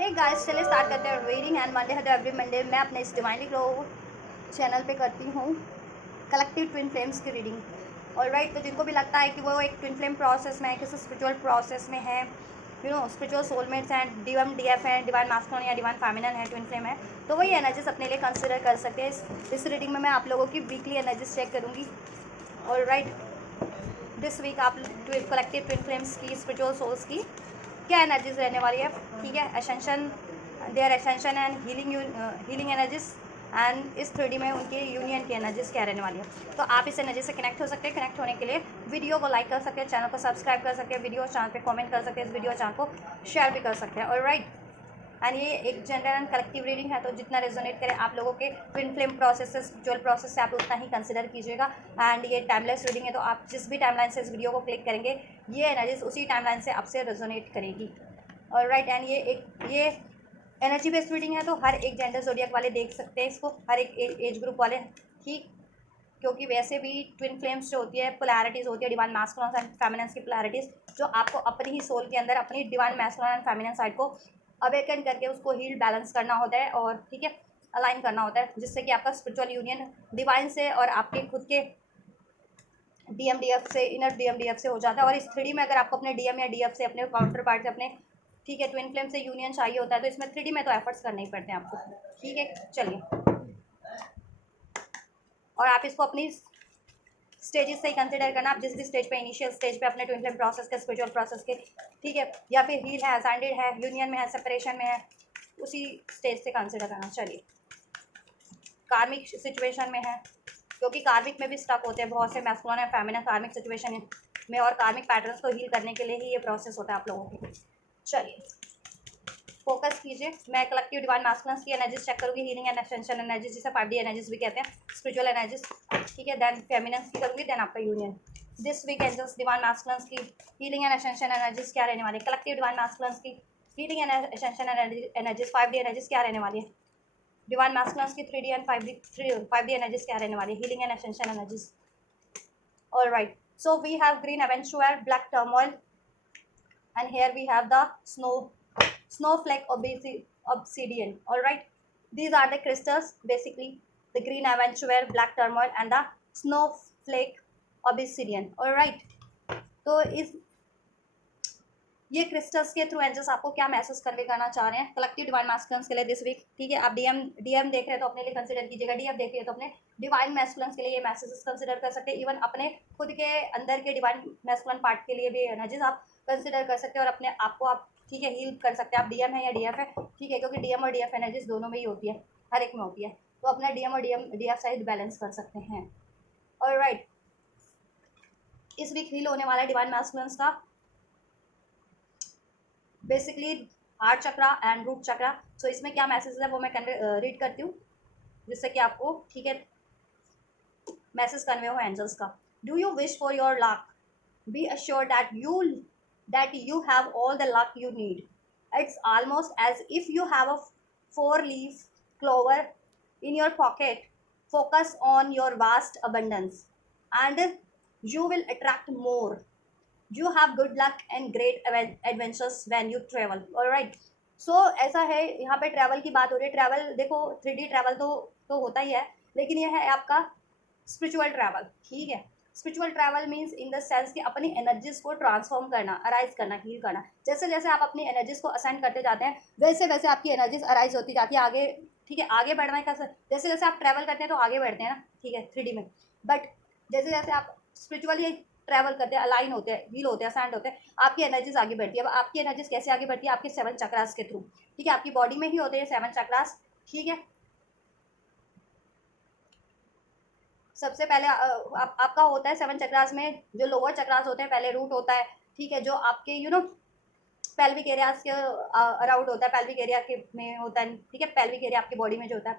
Hey guys, चलिए start करते हैं रीडिंग एंड मंडे है तो एवरी मंडे मैं अपने इस डिवाइनली ग्लो चैनल पे करती हूँ कलेक्टिव ट्विन फ्लेम्स की रीडिंग। और राइट, तो जिनको भी लगता है कि वो एक ट्विन फ्लेम प्रोसेस में है, किसी स्पिरिचुअल प्रोसेस में है, स्पिरिचुअल सोलमेट्स हैं, डीएम डीएफ हैं, डिवाइन मास्कुलिन या डिवाइन फेमिनिन है, ट्विन फ्लेम है, तो वही एनर्जीज अपने लिए कंसिडर कर सकते हैं। इस रीडिंग में मैं आप लोगों की वीकली एनर्जीज चेक करूँगी। और राइट, दिस वीक आप कलेक्टिव ट्विन फ्लेम्स की, स्पिरिचुअल सोल्स की क्या एनर्जीज रहने वाली है, ठीक है। Ascension, their ascension and healing energies, and इस 3D में उनकी यूनियन की एनर्जीज क्या रहने वाली है। तो आप इस एनर्जी से कनेक्ट हो सकते हैं। कनेक्ट होने के लिए वीडियो को लाइक कर सकते हैं, चैनल को सब्सक्राइब कर सकते हैं, वीडियो चैनल पे कमेंट कर सकते हैं, इस वीडियो चैनल को शेयर भी कर सकते हैं। और राइट, एंड ये एक जनरल एंड कलेक्टिव रीडिंग है, तो जितना रेजोनेट करे आप लोगों के ट्विन फ्लेम प्रोसेस से, स्पिरिचुअल प्रोसेस से, आप उतना ही कंसिडर कीजिएगा। एंड ये टाइमलेस रीडिंग है, तो आप जिस भी टाइमलाइन से इस वीडियो को क्लिक करेंगे ये एनर्जीज उसी टाइमलाइन से आपसे रेजोनेट करेगी। और राइट, एंड ये एनर्जी बेस्ड रीडिंग है, तो हर एक जेंडर ज़ोडिएक वाले देख सकते हैं इसको, हर एक एज ग्रुप वाले, ठीक। क्योंकि वैसे भी ट्विन फ्लेम्स जो होती है, पोलैरिटीज़ होती है, डिवाइन मैस्कुलिन एंड फेमिनिन की पोलैरिटीज़, जो आपको अपनी ही सोल के अंदर अपनी divine masculine and feminine side को अवेकन करके उसको हील बैलेंस करना होता है, और ठीक है, अलाइन करना होता है, जिससे कि आपका स्पिरिचुअल यूनियन डिवाइन से और आपके खुद के DMDF से, इनर DMDF से हो जाता है। और इस 3D में अगर आपको अपने DM या DF से, अपने काउंटर पार्ट से, अपने, ठीक है, ट्विन फ्लेम से यूनियन चाहिए होता है, तो इसमें 3D में तो एफर्ट्स करने ही पड़ते हैं आपको, ठीक है। चलिए, और आप इसको अपनी स्टेजेस से ही कंसिडर करना। आप जिस भी स्टेज पे, इनिशियल स्टेज पे अपने ट्विन फ्लेम प्रोसेस के, स्पिरिचुअल प्रोसेस के, ठीक है, या फिर हील है, असेंडेड है, यूनियन में है, सेपरेशन में है, उसी स्टेज से कंसिडर करना। चलिए, कार्मिक सिचुएशन में है, क्योंकि कार्मिक में भी स्टक होते हैं बहुत से मैस्कुलिन और फेमिनिन कार्मिक सिचुएशन में, और कार्मिक पैटर्न्स को हील करने के लिए ही ये प्रोसेस होता है आप लोगों के। चलिए, फोकस कीजिए। मैं कलेक्टिव डिवाइन मैस्कुलिन्स की एनर्जीज चेक करूँगी, हीलिंग एंड एसेंशन एनर्जीज, जिसे 5D एनर्जीज भी कहते हैं, स्पिरिचुअल एनर्जीज, ठीक है। देन फेमिनिन्स की करूँगी, देन आपका union. This week angels divine masculines की हीलिंग एंड एसेंशन एनर्जीज क्या रहने वाली है, कलेक्टिव डिवाइन मैस्कुलिन्स की healing and ascension energies, 5D energies क्या रहने वाली है, डिवाइन मैस्कुलिन्स की 3D एंड 5D एनर्जीज क्या रहने वाली है, healing and ascension energies. Alright, so we have green aventure, black turmoil, and here we have the snowflake obsidian. All right, these are the crystals, basically the green aventure, black turmoil, and the snowflake obsidian. All right, तो इस ये crystals के through angels आपको क्या message convey करना चाह रहे हैं कलेक्टिव डिवाइन मैस्कुलिन्स के लिए दिस वीक, ठीक है। आप डीएम देख रहे हैं तो अपने लिए कंसिडर कीजिएगा, डीएफ देख रहे हैं तो अपने डिवाइन मैस्कुलिन्स के लिए ये मैसेजेस कंसिडर कर सकते हैं। इवन अपने खुद के अंदर के डिवाइन मैस्कुलिन पार्ट के लिए भी एनर्जीज आप कंसिडर कर सकते हैं, और अपने आप को आप, ठीक है, हील कर सकते हैं। आप डीएम है या डीएफ है, ठीक है, क्योंकि डीएम और डीएफ एनर्जीज दोनों में ही होती है, हर एक में होती है, तो अपना डीएम और डीएफ साइड बैलेंस कर सकते हैं। और राइट, इस वीक हील होने वाला है डिवाइन मैस्कुलिन्स का basically heart chakra and root chakra. So इसमें क्या मैसेज है वो मैं रीड करती हूँ, जिससे कि आपको, ठीक है, मैसेज कन्वे हो एंजल्स का। Do you wish for your luck, be assure that you have all the luck you need. It's almost as if you have a 4-leaf clover in your pocket. Focus on your vast abundance and you will attract more. You have good luck and great adventures when you travel. Alright, so ऐसा है, यहाँ पे travel की बात हो रही है। Travel देखो, 3D ट्रैवल तो होता ही है, लेकिन यह है आपका स्पिरिचुअल ट्रैवल, ठीक है। Spiritual travel means in the sense कि अपनी एनर्जीज को ट्रांसफॉर्म करना, अराइज करना, हील करना। जैसे जैसे आप अपनी एनर्जीज को असेंड करते जाते हैं, वैसे वैसे आपकी एनर्जीज अराइज होती जाती है आगे, ठीक है। आगे बढ़ने का, जैसे जैसे आप ट्रैवल करते हैं तो आगे बढ़ते हैं ना, ठीक है, 3D में। बट जैसे जैसे आप स्पिरिचुअली ट्रैवल करते हैं, अलाइन होते हैं, हील होते हैं, असेंड होते हैं, आपकी एनर्जीज आगे बढ़ती है। अब आपकी एनर्जीज कैसे आगे बढ़ती है, आपके 7 चक्रास के थ्रू, ठीक है। आपकी बॉडी में ही होते हैं 7 चक्रास, ठीक है। सबसे पहले आपका होता है 7 चक्रास में, जो लोअर चक्रास होते हैं, पहले रूट होता है, ठीक है, जो आपके पेल्विक एरियाज के अराउंड होता है, पेल्विक एरिया के में होता है, ठीक है, पेल्विक एरिया आपकी बॉडी में जो होता है।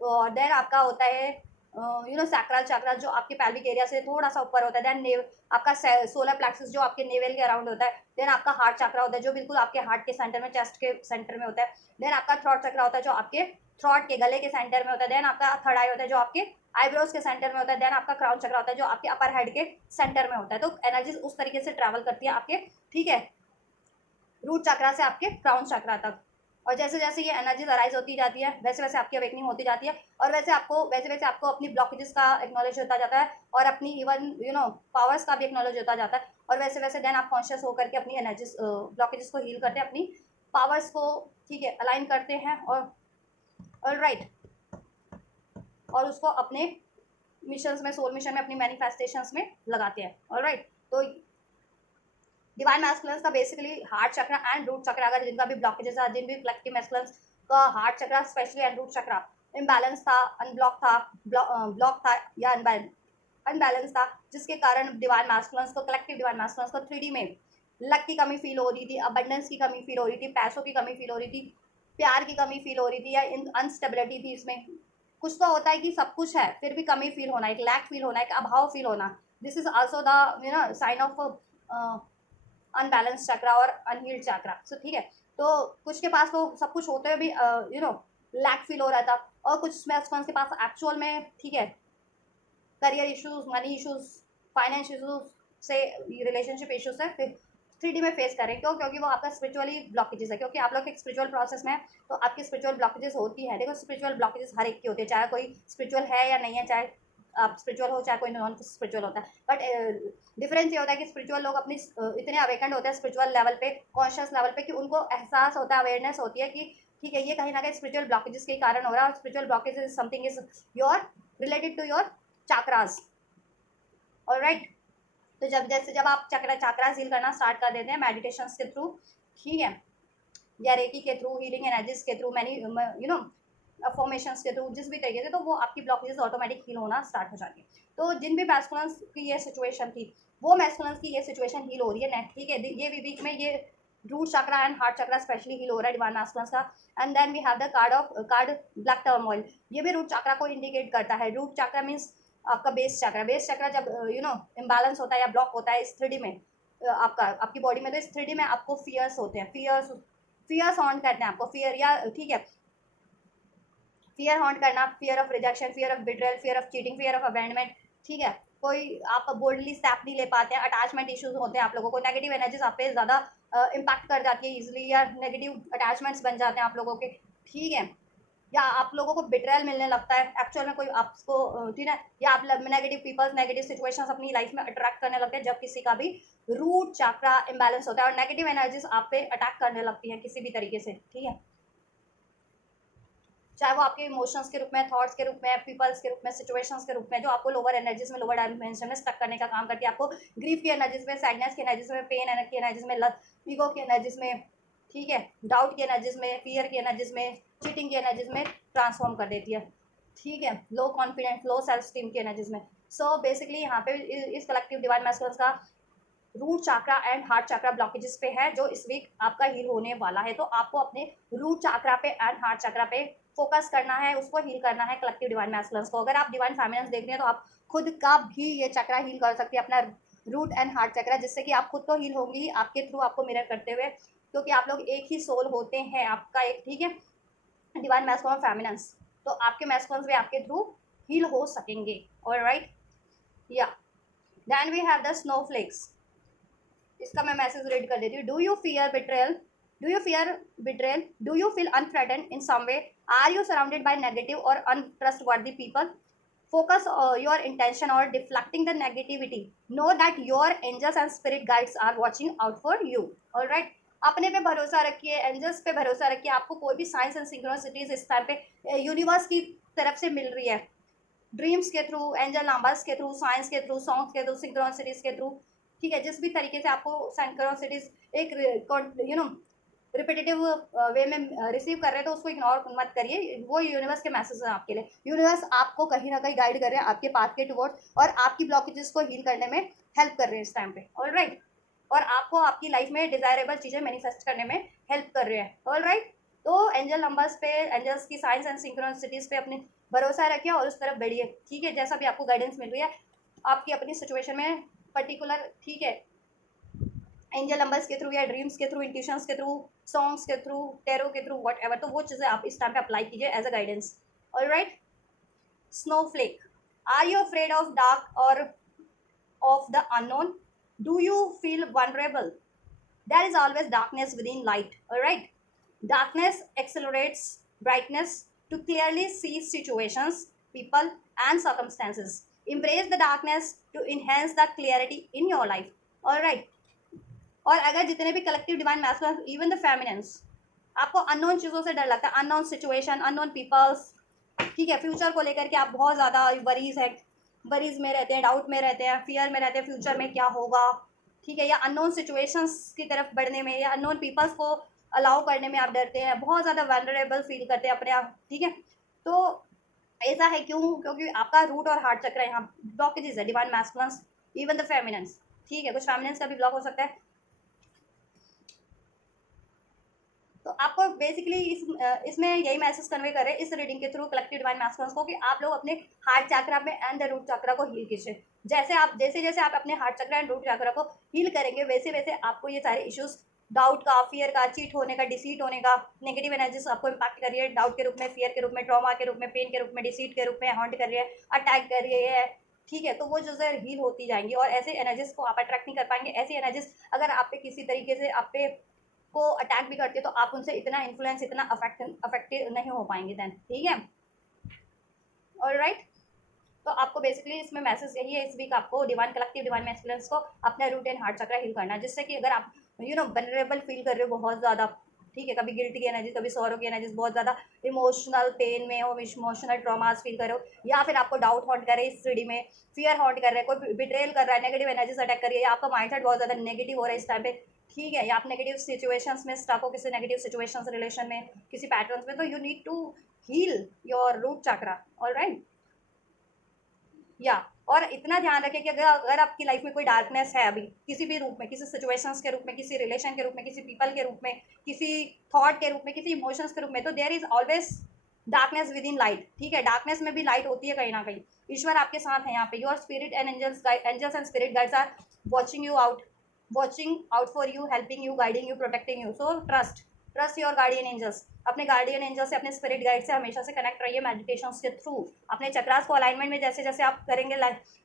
और देन आपका होता है सैक्रल चक्रा, जो आपके पेल्विक एरिया से थोड़ा सा ऊपर होता है। देन आपका सोलर प्लेक्सस, जो आपके नेवल के अराउंड होता है। देन आपका हार्ट चक्रा होता है, जो बिल्कुल आपके हार्ट के सेंटर में, चेस्ट के सेंटर में होता है। देन आपका थ्रॉट चक्रा होता है, जो आपके थ्रॉट के गले के सेंटर में होता है। देन आपका थर्ड आई होता है, जो आपके आईब्रोज के सेंटर में होता है। देन आपका क्राउन चक्रा होता है, जो आपके अपर हेड के सेंटर में होता है। तो एनर्जीज उस तरीके से ट्रैवल करती है आपके, ठीक है, रूट चक्रा से आपके क्राउन चक्रा तक। और जैसे जैसे ये एनर्जीज अराइज होती जाती है वैसे वैसे आपकी अवेकनिंग होती जाती है, और वैसे वैसे आपको अपनी ब्लॉकेजेस का एक्नॉलेज होता जाता है, और अपनी इवन पावर्स का भी एक्नॉलेज होता जाता है, और वैसे वैसे देन आप कॉन्शियस होकर के अपनी एनर्जीज ब्लॉकेजेस को हील करते हैं, अपनी पावर्स को ठीक है अलाइन करते हैं, और राइट, और उसको अपने मिशंस में, सोल मिशन में, अपनी मैनिफेस्टेशंस में लगाते हैं। ऑलराइट, तो डिवाइन मैस्कुलिन्स का बेसिकली हार्ट चक्र एंड रूट चक्र, अगर जिनका भी ब्लॉकेजेस है, जिन भी कलेक्टिव मैस्कुलिन्स का हार्ट चक्र स्पेशली एंड रूट चक्र इम्बैलेंस था, अनब्लॉक था, ब्लॉक था या अनबैलेंस था, जिसके कारण डिवाइन मैस्कुलिन्स को, कलेक्टिव डिवाइन मैस्कुलिन्स को 3D में लक की कमी फील हो रही थी, अबंडेंस की कमी फील हो रही थी, पैसों की कमी फील हो रही थी, प्यार की कमी फील हो रही थी, या अनस्टेबिलिटी थी इसमें। कुछ तो होता है कि सब कुछ है फिर भी कमी फील होना, एक लैक फील होना, एक अभाव फील होना। This is also the sign of unbalance chakra और अनहील्ड चक्रा। सो ठीक है, तो कुछ के पास तो सब कुछ होते हुए भी लैक फील हो रहा था, और कुछ मैस्कुलिन्स के पास एक्चुअल में ठीक है career issues, money issues, finance issues से, रिलेशनशिप इश्यूज से फिर 3D में फेस करें। क्यों? क्योंकि वो आपका स्पिरिचुअली ब्लॉकेजेस है, क्योंकि आप लोग एक स्पिरिचुअल प्रोसेस में है, तो आपकी स्पिरिचुअल ब्लॉकेजेस होती है। देखो स्पिरिचुअल ब्लॉकेजेस हर एक की होती है, चाहे कोई स्पिरिचुअल है या नहीं है, चाहे आप स्पिरिचुअल हो चाहे कोई नॉन स्पिरिचुअल होता है, बट डिफरेंस ये होता है कि स्पिरिचुअल लोग अपनी इतने अवेकेंड होते हैं स्पिरिचुअल लेवल पे, कॉन्शियस लेवल पे, कि उनको एहसास होता है, अवेयरनेस होती है कि ठीक है ये कहीं ना कहीं स्पिरिचुअल ब्लॉकेजेस के कारण हो रहा है, और spiritual blockages is something is your related to your chakras. Alright, तो जब आप चक्रास हील करना स्टार्ट कर देते हैं मेडिटेशन के थ्रू, ठीक है, या रेकी के थ्रू, हीलिंग एनर्जीज के थ्रू, मैनी फॉर्मेशंस के थ्रू, जिस भी तरीके से, तो वो आपकी ब्लॉकेजेस ऑटोमेटिक हील होना स्टार्ट हो जाती है। तो जिन भी मैस्कुलिन्स की ये सिचुएशन थी, वो मैस्कुलिन्स की ये सिचुएशन हील हो रही है, ठीक है, ये वीक में ये root chakra and heart chakra specially heal हो रहा है डिवाइन मैस्कुलिन्स का। And then we have the card black turmoil, ये भी रूट चक्रा को इंडिकेट करता है। रूट चक्रा मीन्स आपका बेस चक्रा जब इम्बैलेंस होता है या ब्लॉक होता है इस 3D में, आपकी बॉडी में, तो इस 3D में आपको फियर्स होते हैं, फियर्स हॉन्ट करते हैं आपको, फियर, या ठीक है, फियर हॉन्ट करना, fear of rejection, fear of betrayal, fear of cheating, fear of abandonment, ठीक है, कोई आप बोल्डली स्टेप नहीं ले पाते हैं, अटैचमेंट इश्यूज होते हैं आप लोगों को, नेगेटिव एनर्जीज आप पे ज़्यादा इम्पैक्ट कर जाती है इजिली, या नेगेटिव अटैचमेंट्स बन जाते हैं आप लोगों के, ठीक है, या आप लोगों को बिट्रेयल मिलने लगता है एक्चुअल में कोई आपको, ठीक है, या आप नेगेटिव पीपल्स, नेगेटिव सिचुएशंस अपनी लाइफ में अट्रैक्ट करने लगते हैं जब किसी का भी रूट चक्रा इम्बैलेंस होता है, और नेगेटिव एनर्जीज आप पे अटैक करने लगती हैं किसी भी तरीके से, ठीक है, चाहे वो आपके इमोशंस के रूप में, थॉट्स के रूप में, पीपल्स के रूप में, सिचुएशंस के रूप में, जो आपको लोअर एनर्जीज में, लोअर डायमेंशन में स्टक करने का काम करती है, आपको ग्रीफ की एनर्जीज में, सैडनेस की एनर्जीज में, पेन की एनर्जीज में, लत, ईगो की एनर्जीज में, ठीक है, डाउट की एनर्जीज में, फियर की एनर्जीज में, चीटिंग की एनर्जीज में ट्रांसफॉर्म कर देती है, ठीक है, low confidence, low self esteem की एनर्जीज में। सो बेसिकली यहाँ पे इस कलेक्टिव डिवाइन मैस्कुलिन्स का root chakra and heart chakra blockages पे है, जो इस वीक आपका हील होने वाला है। तो आपको अपने रूट चक्रा पे एंड हार्ट चक्रा पे फोकस करना है, उसको हील करना है, कलेक्टिव डिवाइन मैस्कुलिन्स को। अगर आप डिवाइन फेमिनिन्स देख रहे हैं तो आप खुद का भी ये चक्रा हील कर सकती है, अपना रूट एंड हार्ट चक्रा, जिससे कि आप खुद तो हील होंगी आपके थ्रू, आपको मिरर करते हुए, क्योंकि आप लोग एक ही सोल होते हैं, आपका एक, ठीक है, डिवाइन मैस्कुलिन फेमिनिन्स, तो आपके मैस्कुलिन्स भी आपके थ्रू हील हो सकेंगे। ऑलराइट, या then we have the snowflakes. इसका मैं मैसेज रीड कर देती हूँ। Do you fear betrayal, do you feel unthreatened in some way, are you surrounded by negative और untrustworthy people, focus your intention or deflecting the negativity, know that your angels and spirit guides are watching out for you. all right, अपने पे भरोसा रखिए, angels पे भरोसा रखिए, आपको कोई भी साइंस एंड सिंक्रोनिसिटीज इस टाइम पे यूनिवर्स की तरफ से मिल रही है, ड्रीम्स के थ्रू, एंजल नंबर्स के थ्रू, साइंस के थ्रू, सॉन्ग्स के थ्रू, सिंक्रोनिसिटीज के थ्रू, ठीक है, जिस भी तरीके से आपको सिंक्रोनिसिटीज एक रिपीटेटिव वे में रिसीव कर रहे हैं, तो उसको इग्नोर मत करिए, वो यूनिवर्स के मैसेज हैं आपके लिए। यूनिवर्स आपको कहीं ना कहीं गाइड कर रहे हैं आपके पाथ के टुवर्ड्स, और आपकी ब्लॉकेजेस को हील करने में हेल्प कर रहे हैं इस टाइम पे। ऑलराइट, और आपको आपकी लाइफ में डिजायरेबल चीज़ें मैनिफेस्ट करने में हेल्प कर रहे हैं। ऑलराइट, तो एंजल नंबर्स पे, एंजल्स की साइंस एंड सिंक्रोनिसिटीज पे अपने भरोसा रखिए और उस तरफ बढ़िए, ठीक है, जैसा भी आपको गाइडेंस मिल रही है आपकी अपनी सिचुएशन में पर्टिकुलर, ठीक है, एंजल नंबर्स के थ्रू या ड्रीम्स के थ्रू, इंट्यूशंस के थ्रू, सॉन्ग्स के थ्रू, टेरो के थ्रू, वट एवर, तो वो चीज़ें आप इस टाइम पे अप्लाई कीजिए as a guidance. Alright, snowflake, are you afraid of dark और of the unknown, do you feel vulnerable, there is always darkness within light. Alright, Darkness accelerates brightness to clearly see situations, people, and circumstances. Embrace the darkness to enhance the clarity in your life. All right. और अगर जितने भी collective divine masculine, even the feminines, आपको unknown चीज़ों से डर लगता है, अननोन सिचुएशन, अननोन पीपल्स, ठीक है, फ्यूचर को लेकर के आप बहुत ज़्यादा वरीज में रहते हैं, डाउट में रहते हैं, फियर में रहते हैं, फ्यूचर में क्या होगा, ठीक है, या अननोन सिचुएशंस की तरफ बढ़ने में या अननोन पीपल्स को अलाउ करने में आप डरते हैं, बहुत ज़्यादा वनरेबल फील करते हैं अपने आप, ठीक है। तो ऐसा है क्यों? क्योंकि आपका रूट और हार्ट चक्र यहाँ ब्लॉकेजेस है, divine masculines, even the feminines, ठीक है, कुछ फेमिनिन्स का भी ब्लॉक हो सकता है। तो आपको बेसिकली इसमें यही मैसेज कन्वे कर रहे हैं इस रीडिंग के थ्रू कलेक्टिव डिवाइन मैस्कुलिन्स को, कि आप लोग अपने हार्ट चक्रा में एंड द रूट चक्रा को हील कीजिए। जैसे जैसे आप अपने heart chakra and root chakra को हील करेंगे, वैसे वैसे आपको ये सारे इश्यूज, डाउट का, फियर का, चीट होने का, डिसीट होने का, नेगेटिव एनर्जीज आपको इम्पैक्ट कर रही है, डाउट के रूप में, फियर के रूप में, ट्रॉमा के रूप में, पेन के रूप में, डिसीट के रूप में हॉन्ट कर रही है, अटैक कर रही है, ठीक है। तो वो जो है हील होती जाएंगी और ऐसे एनर्जीज को आप अट्रैक्ट नहीं कर पाएंगे। ऐसी एनर्जीज अगर आप पे किसी तरीके से आप पे को अटैक भी करती है तो आप उनसे इतना इन्फ्लुएंस, इतना अफेक्टिव नहीं हो पाएंगे देन, ठीक है। ऑलराइट, तो आपको बेसिकली इसमें मैसेज यही है इस वीक, आपको डिवाइन कलेक्टिव डिवाइन मैस्कुलिन्स को अपना root and heart chakra heal करना है, जिससे कि अगर आप वनरेबल फील कर रहे हो बहुत ज़्यादा, ठीक है, कभी गिल्ट की एनर्जी, कभी सॉरो की एनर्जी, बहुत ज़्यादा इमोशनल पेन में हो, इमोशनल ट्रॉमास फील करो, या फिर आपको डाउट हॉन्ट करे इस स्टडी में, फियर हॉन्ट कर रहा है, कोई बिट्रेल कर रहा है, नेगेटिव एनर्जी से अटैक कर रही है, या आपका माइंडसेट बहुत ज़्यादा नेगेटिव हो रहा है इस टाइम पे, ठीक है, या आप नेगेटिव सिचुएशंस में स्टक हो, किसी नेगेटिव सिचुएशंस रिलेशन में, किसी पैटर्न्स में, तो you need to heal your root chakra. Alright, या और इतना ध्यान रखें कि अगर आपकी लाइफ में कोई डार्कनेस है अभी, किसी भी रूप में, किसी सिचुएशंस के रूप में, किसी रिलेशन के रूप में, किसी पीपल के रूप में, किसी थॉट के रूप में, किसी इमोशंस के रूप में, तो there is always darkness within light, ठीक है, डार्कनेस में भी लाइट होती है कहीं ना कहीं। ईश्वर आपके साथ है यहाँ पे, your spirit and angels and spirit guides are watching out for you, helping you, guiding you, protecting you. So trust your guardian angels, अपने गार्डियन एंजल से, अपने स्पिरिट गाइड से हमेशा से कनेक्ट रहिए मेडिटेशन के थ्रू। अपने चक्रास को अलाइनमेंट में जैसे जैसे आप करेंगे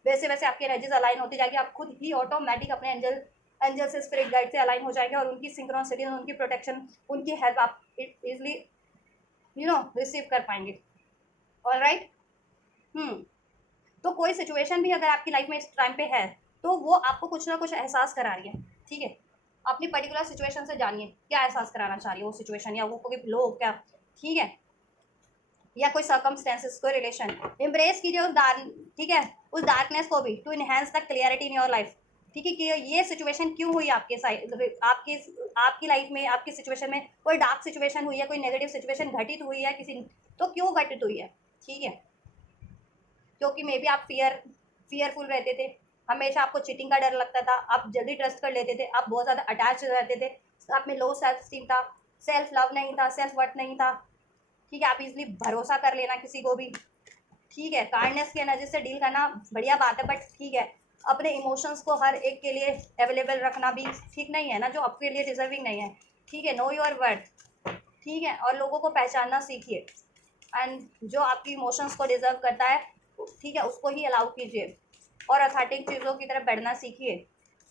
वैसे वैसे आपकी एनर्जीज अलाइन होती जाएगी, आप खुद ही ऑटोमेटिक अपने एंजल से, स्पिरिट गाइड से अलाइन हो जाएंगे, और उनकी सिंक्रोनिसिटी, उनकी प्रोटेक्शन, उनकी हेल्प आप इजली रिसीव कर पाएंगे। ऑलराइट, तो कोई सिचुएशन भी अगर आपकी लाइफ में इस टाइम पे है, तो वो आपको कुछ ना कुछ एहसास करा रही है, ठीक है। अपनी पर्टिकुलर सिचुएशन से जानिए क्या एहसास कराना चाह रही है वो सिचुएशन, या वो कोई लोग क्या, ठीक है, या कोई सर्कमस्टेंसेस, कोई रिलेशन। एम्ब्रेस कीजिए उस ठीक है, उस डार्कनेस को भी, to enhance the clarity in your life, ठीक है, कि ये सिचुएशन क्यों हुई आपके साइड, आपकी लाइफ में, आपकी सिचुएशन में कोई डार्क सिचुएशन हुई है, कोई नेगेटिव सिचुएशन घटित हुई है किसी, तो क्यों घटित हुई है, ठीक है। क्योंकि मे बी आप फियरफुल रहते थे, हमेशा आपको चीटिंग का डर लगता था, आप जल्दी ट्रस्ट कर लेते थे, आप बहुत ज़्यादा अटैच रहते थे, आप में लो सेल्फ स्टीम था, सेल्फ लव नहीं था, सेल्फ वर्थ नहीं था, ठीक है, आप इजली भरोसा कर लेना किसी को भी, ठीक है। काइंडनेस की एनर्जी से डील करना बढ़िया बात है, बट ठीक है, अपने इमोशंस को हर एक के लिए अवेलेबल रखना भी ठीक नहीं है ना, जो आपके लिए डिजर्विंग नहीं है, ठीक है। नो योर वर्थ, ठीक है, और लोगों को पहचानना सीखिए, एंड जो आपकी इमोशंस को डिजर्व करता है, ठीक है, उसको ही अलाउ कीजिए, और अथेंटिक चीज़ों की तरफ बढ़ना सीखिए।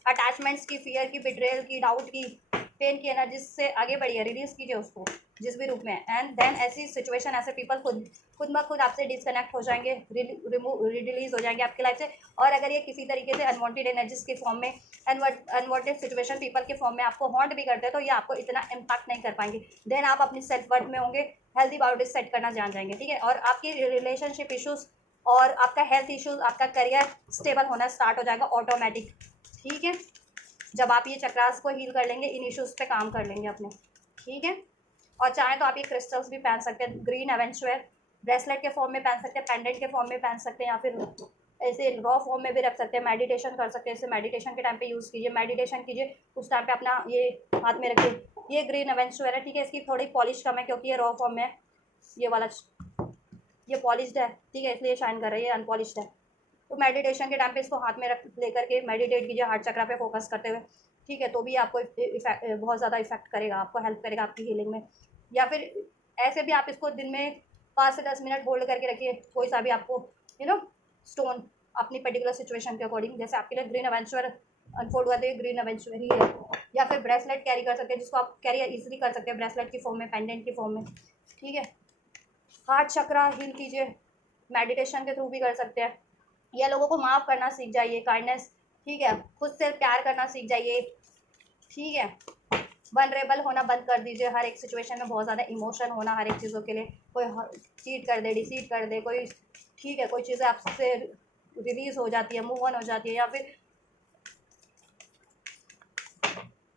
अटैचमेंट्स की, फियर की, बिट्रेयल की, डाउट की, पेन की एनर्जी से आगे बढ़िए, रिलीज कीजिए उसको जिस भी रूप में, एंड देन ऐसी सिचुएशन, ऐसे पीपल खुद ब खुद आपसे डिसकनेक्ट हो जाएंगे, रिलीज हो जाएंगे आपकी लाइफ से। और अगर ये किसी तरीके से अनवांटेड एनर्जीज के फॉर्म में, अनवांटेड सिचुएशन पीपल के फॉर्म में आपको हॉन्ट भी करते हैं, तो ये आपको इतना इम्पैक्ट नहीं कर पाएंगे। देन आप अपनी सेल्फ वर्थ में होंगे, हेल्दी बाउंड्रीज सेट करना जान जाएंगे, ठीक है। और आपकी रिलेशनशिप इशूज़ और आपका हेल्थ इश्यूज, आपका करियर स्टेबल होना स्टार्ट हो जाएगा ऑटोमेटिक, ठीक है, जब आप ये चक्रास को हील कर लेंगे, इन इश्यूज पे काम कर लेंगे अपने, ठीक है। और चाहे तो आप ये क्रिस्टल्स भी पहन सकते हैं, ग्रीन एवेंचुअर ब्रेसलेट के फॉर्म में पहन सकते हैं, पेंडेंट के फॉर्म में पहन सकते हैं, या फिर ऐसे रॉ फॉर्म में भी रख सकते हैं, मेडिटेशन कर सकते हैं, इसे मेडिटेशन के टाइम पे यूज़ कीजिए, मेडिटेशन कीजिए उस टाइम पे अपना ये हाथ में रखिए। ये ग्रीन एवेंचुअर है, ठीक है, इसकी थोड़ी पॉलिश कम है क्योंकि ये रॉ फॉर्म में है, ये वाला ये पॉलिश्ड है, ठीक है, इसलिए शाइन कर रही है, अनपॉलिश्ड है। तो मेडिटेशन के टाइम पे इसको हाथ में रख लेकर के मेडिटेट कीजिए, हार्ट चक्रा पे फोकस करते हुए, ठीक है, तो भी आपको बहुत ज़्यादा इफेक्ट करेगा, आपको हेल्प करेगा आपकी हीलिंग में। या फिर ऐसे भी आप इसको दिन में 5 से 10 मिनट होल्ड करके रखिए, कोई सा भी आपको स्टोन अपनी पर्टिकुलर सिचुएशन के अकॉर्डिंग, जैसे आपके लिए ग्रीन एवेंचुअर अनफोल्ड हुआ तो ये ग्रीन एवेंचुअर ही है, या फिर ब्रेसलेट कैरी कर सकते हैं, जिसको आप कैरी इजीली कर सकते हैं ब्रेसलेट की फॉर्म में, पेंडेंट की फॉर्म में, ठीक है। हार्ट चक्रा हील कीजिए, मेडिटेशन के थ्रू भी कर सकते हैं। या लोगों को माफ़ करना सीख जाइए, काइंडनेस, ठीक है। खुद से प्यार करना सीख जाइए, ठीक है। वनरेबल होना बंद कर दीजिए, हर एक सिचुएशन में बहुत ज़्यादा इमोशन होना हर एक चीज़ों के लिए, कोई चीट कर दे, डिसीट कर दे कोई, ठीक है, कोई चीज़ें आपसे रिलीज़ हो जाती है, मूव ऑन हो जाती है, या फिर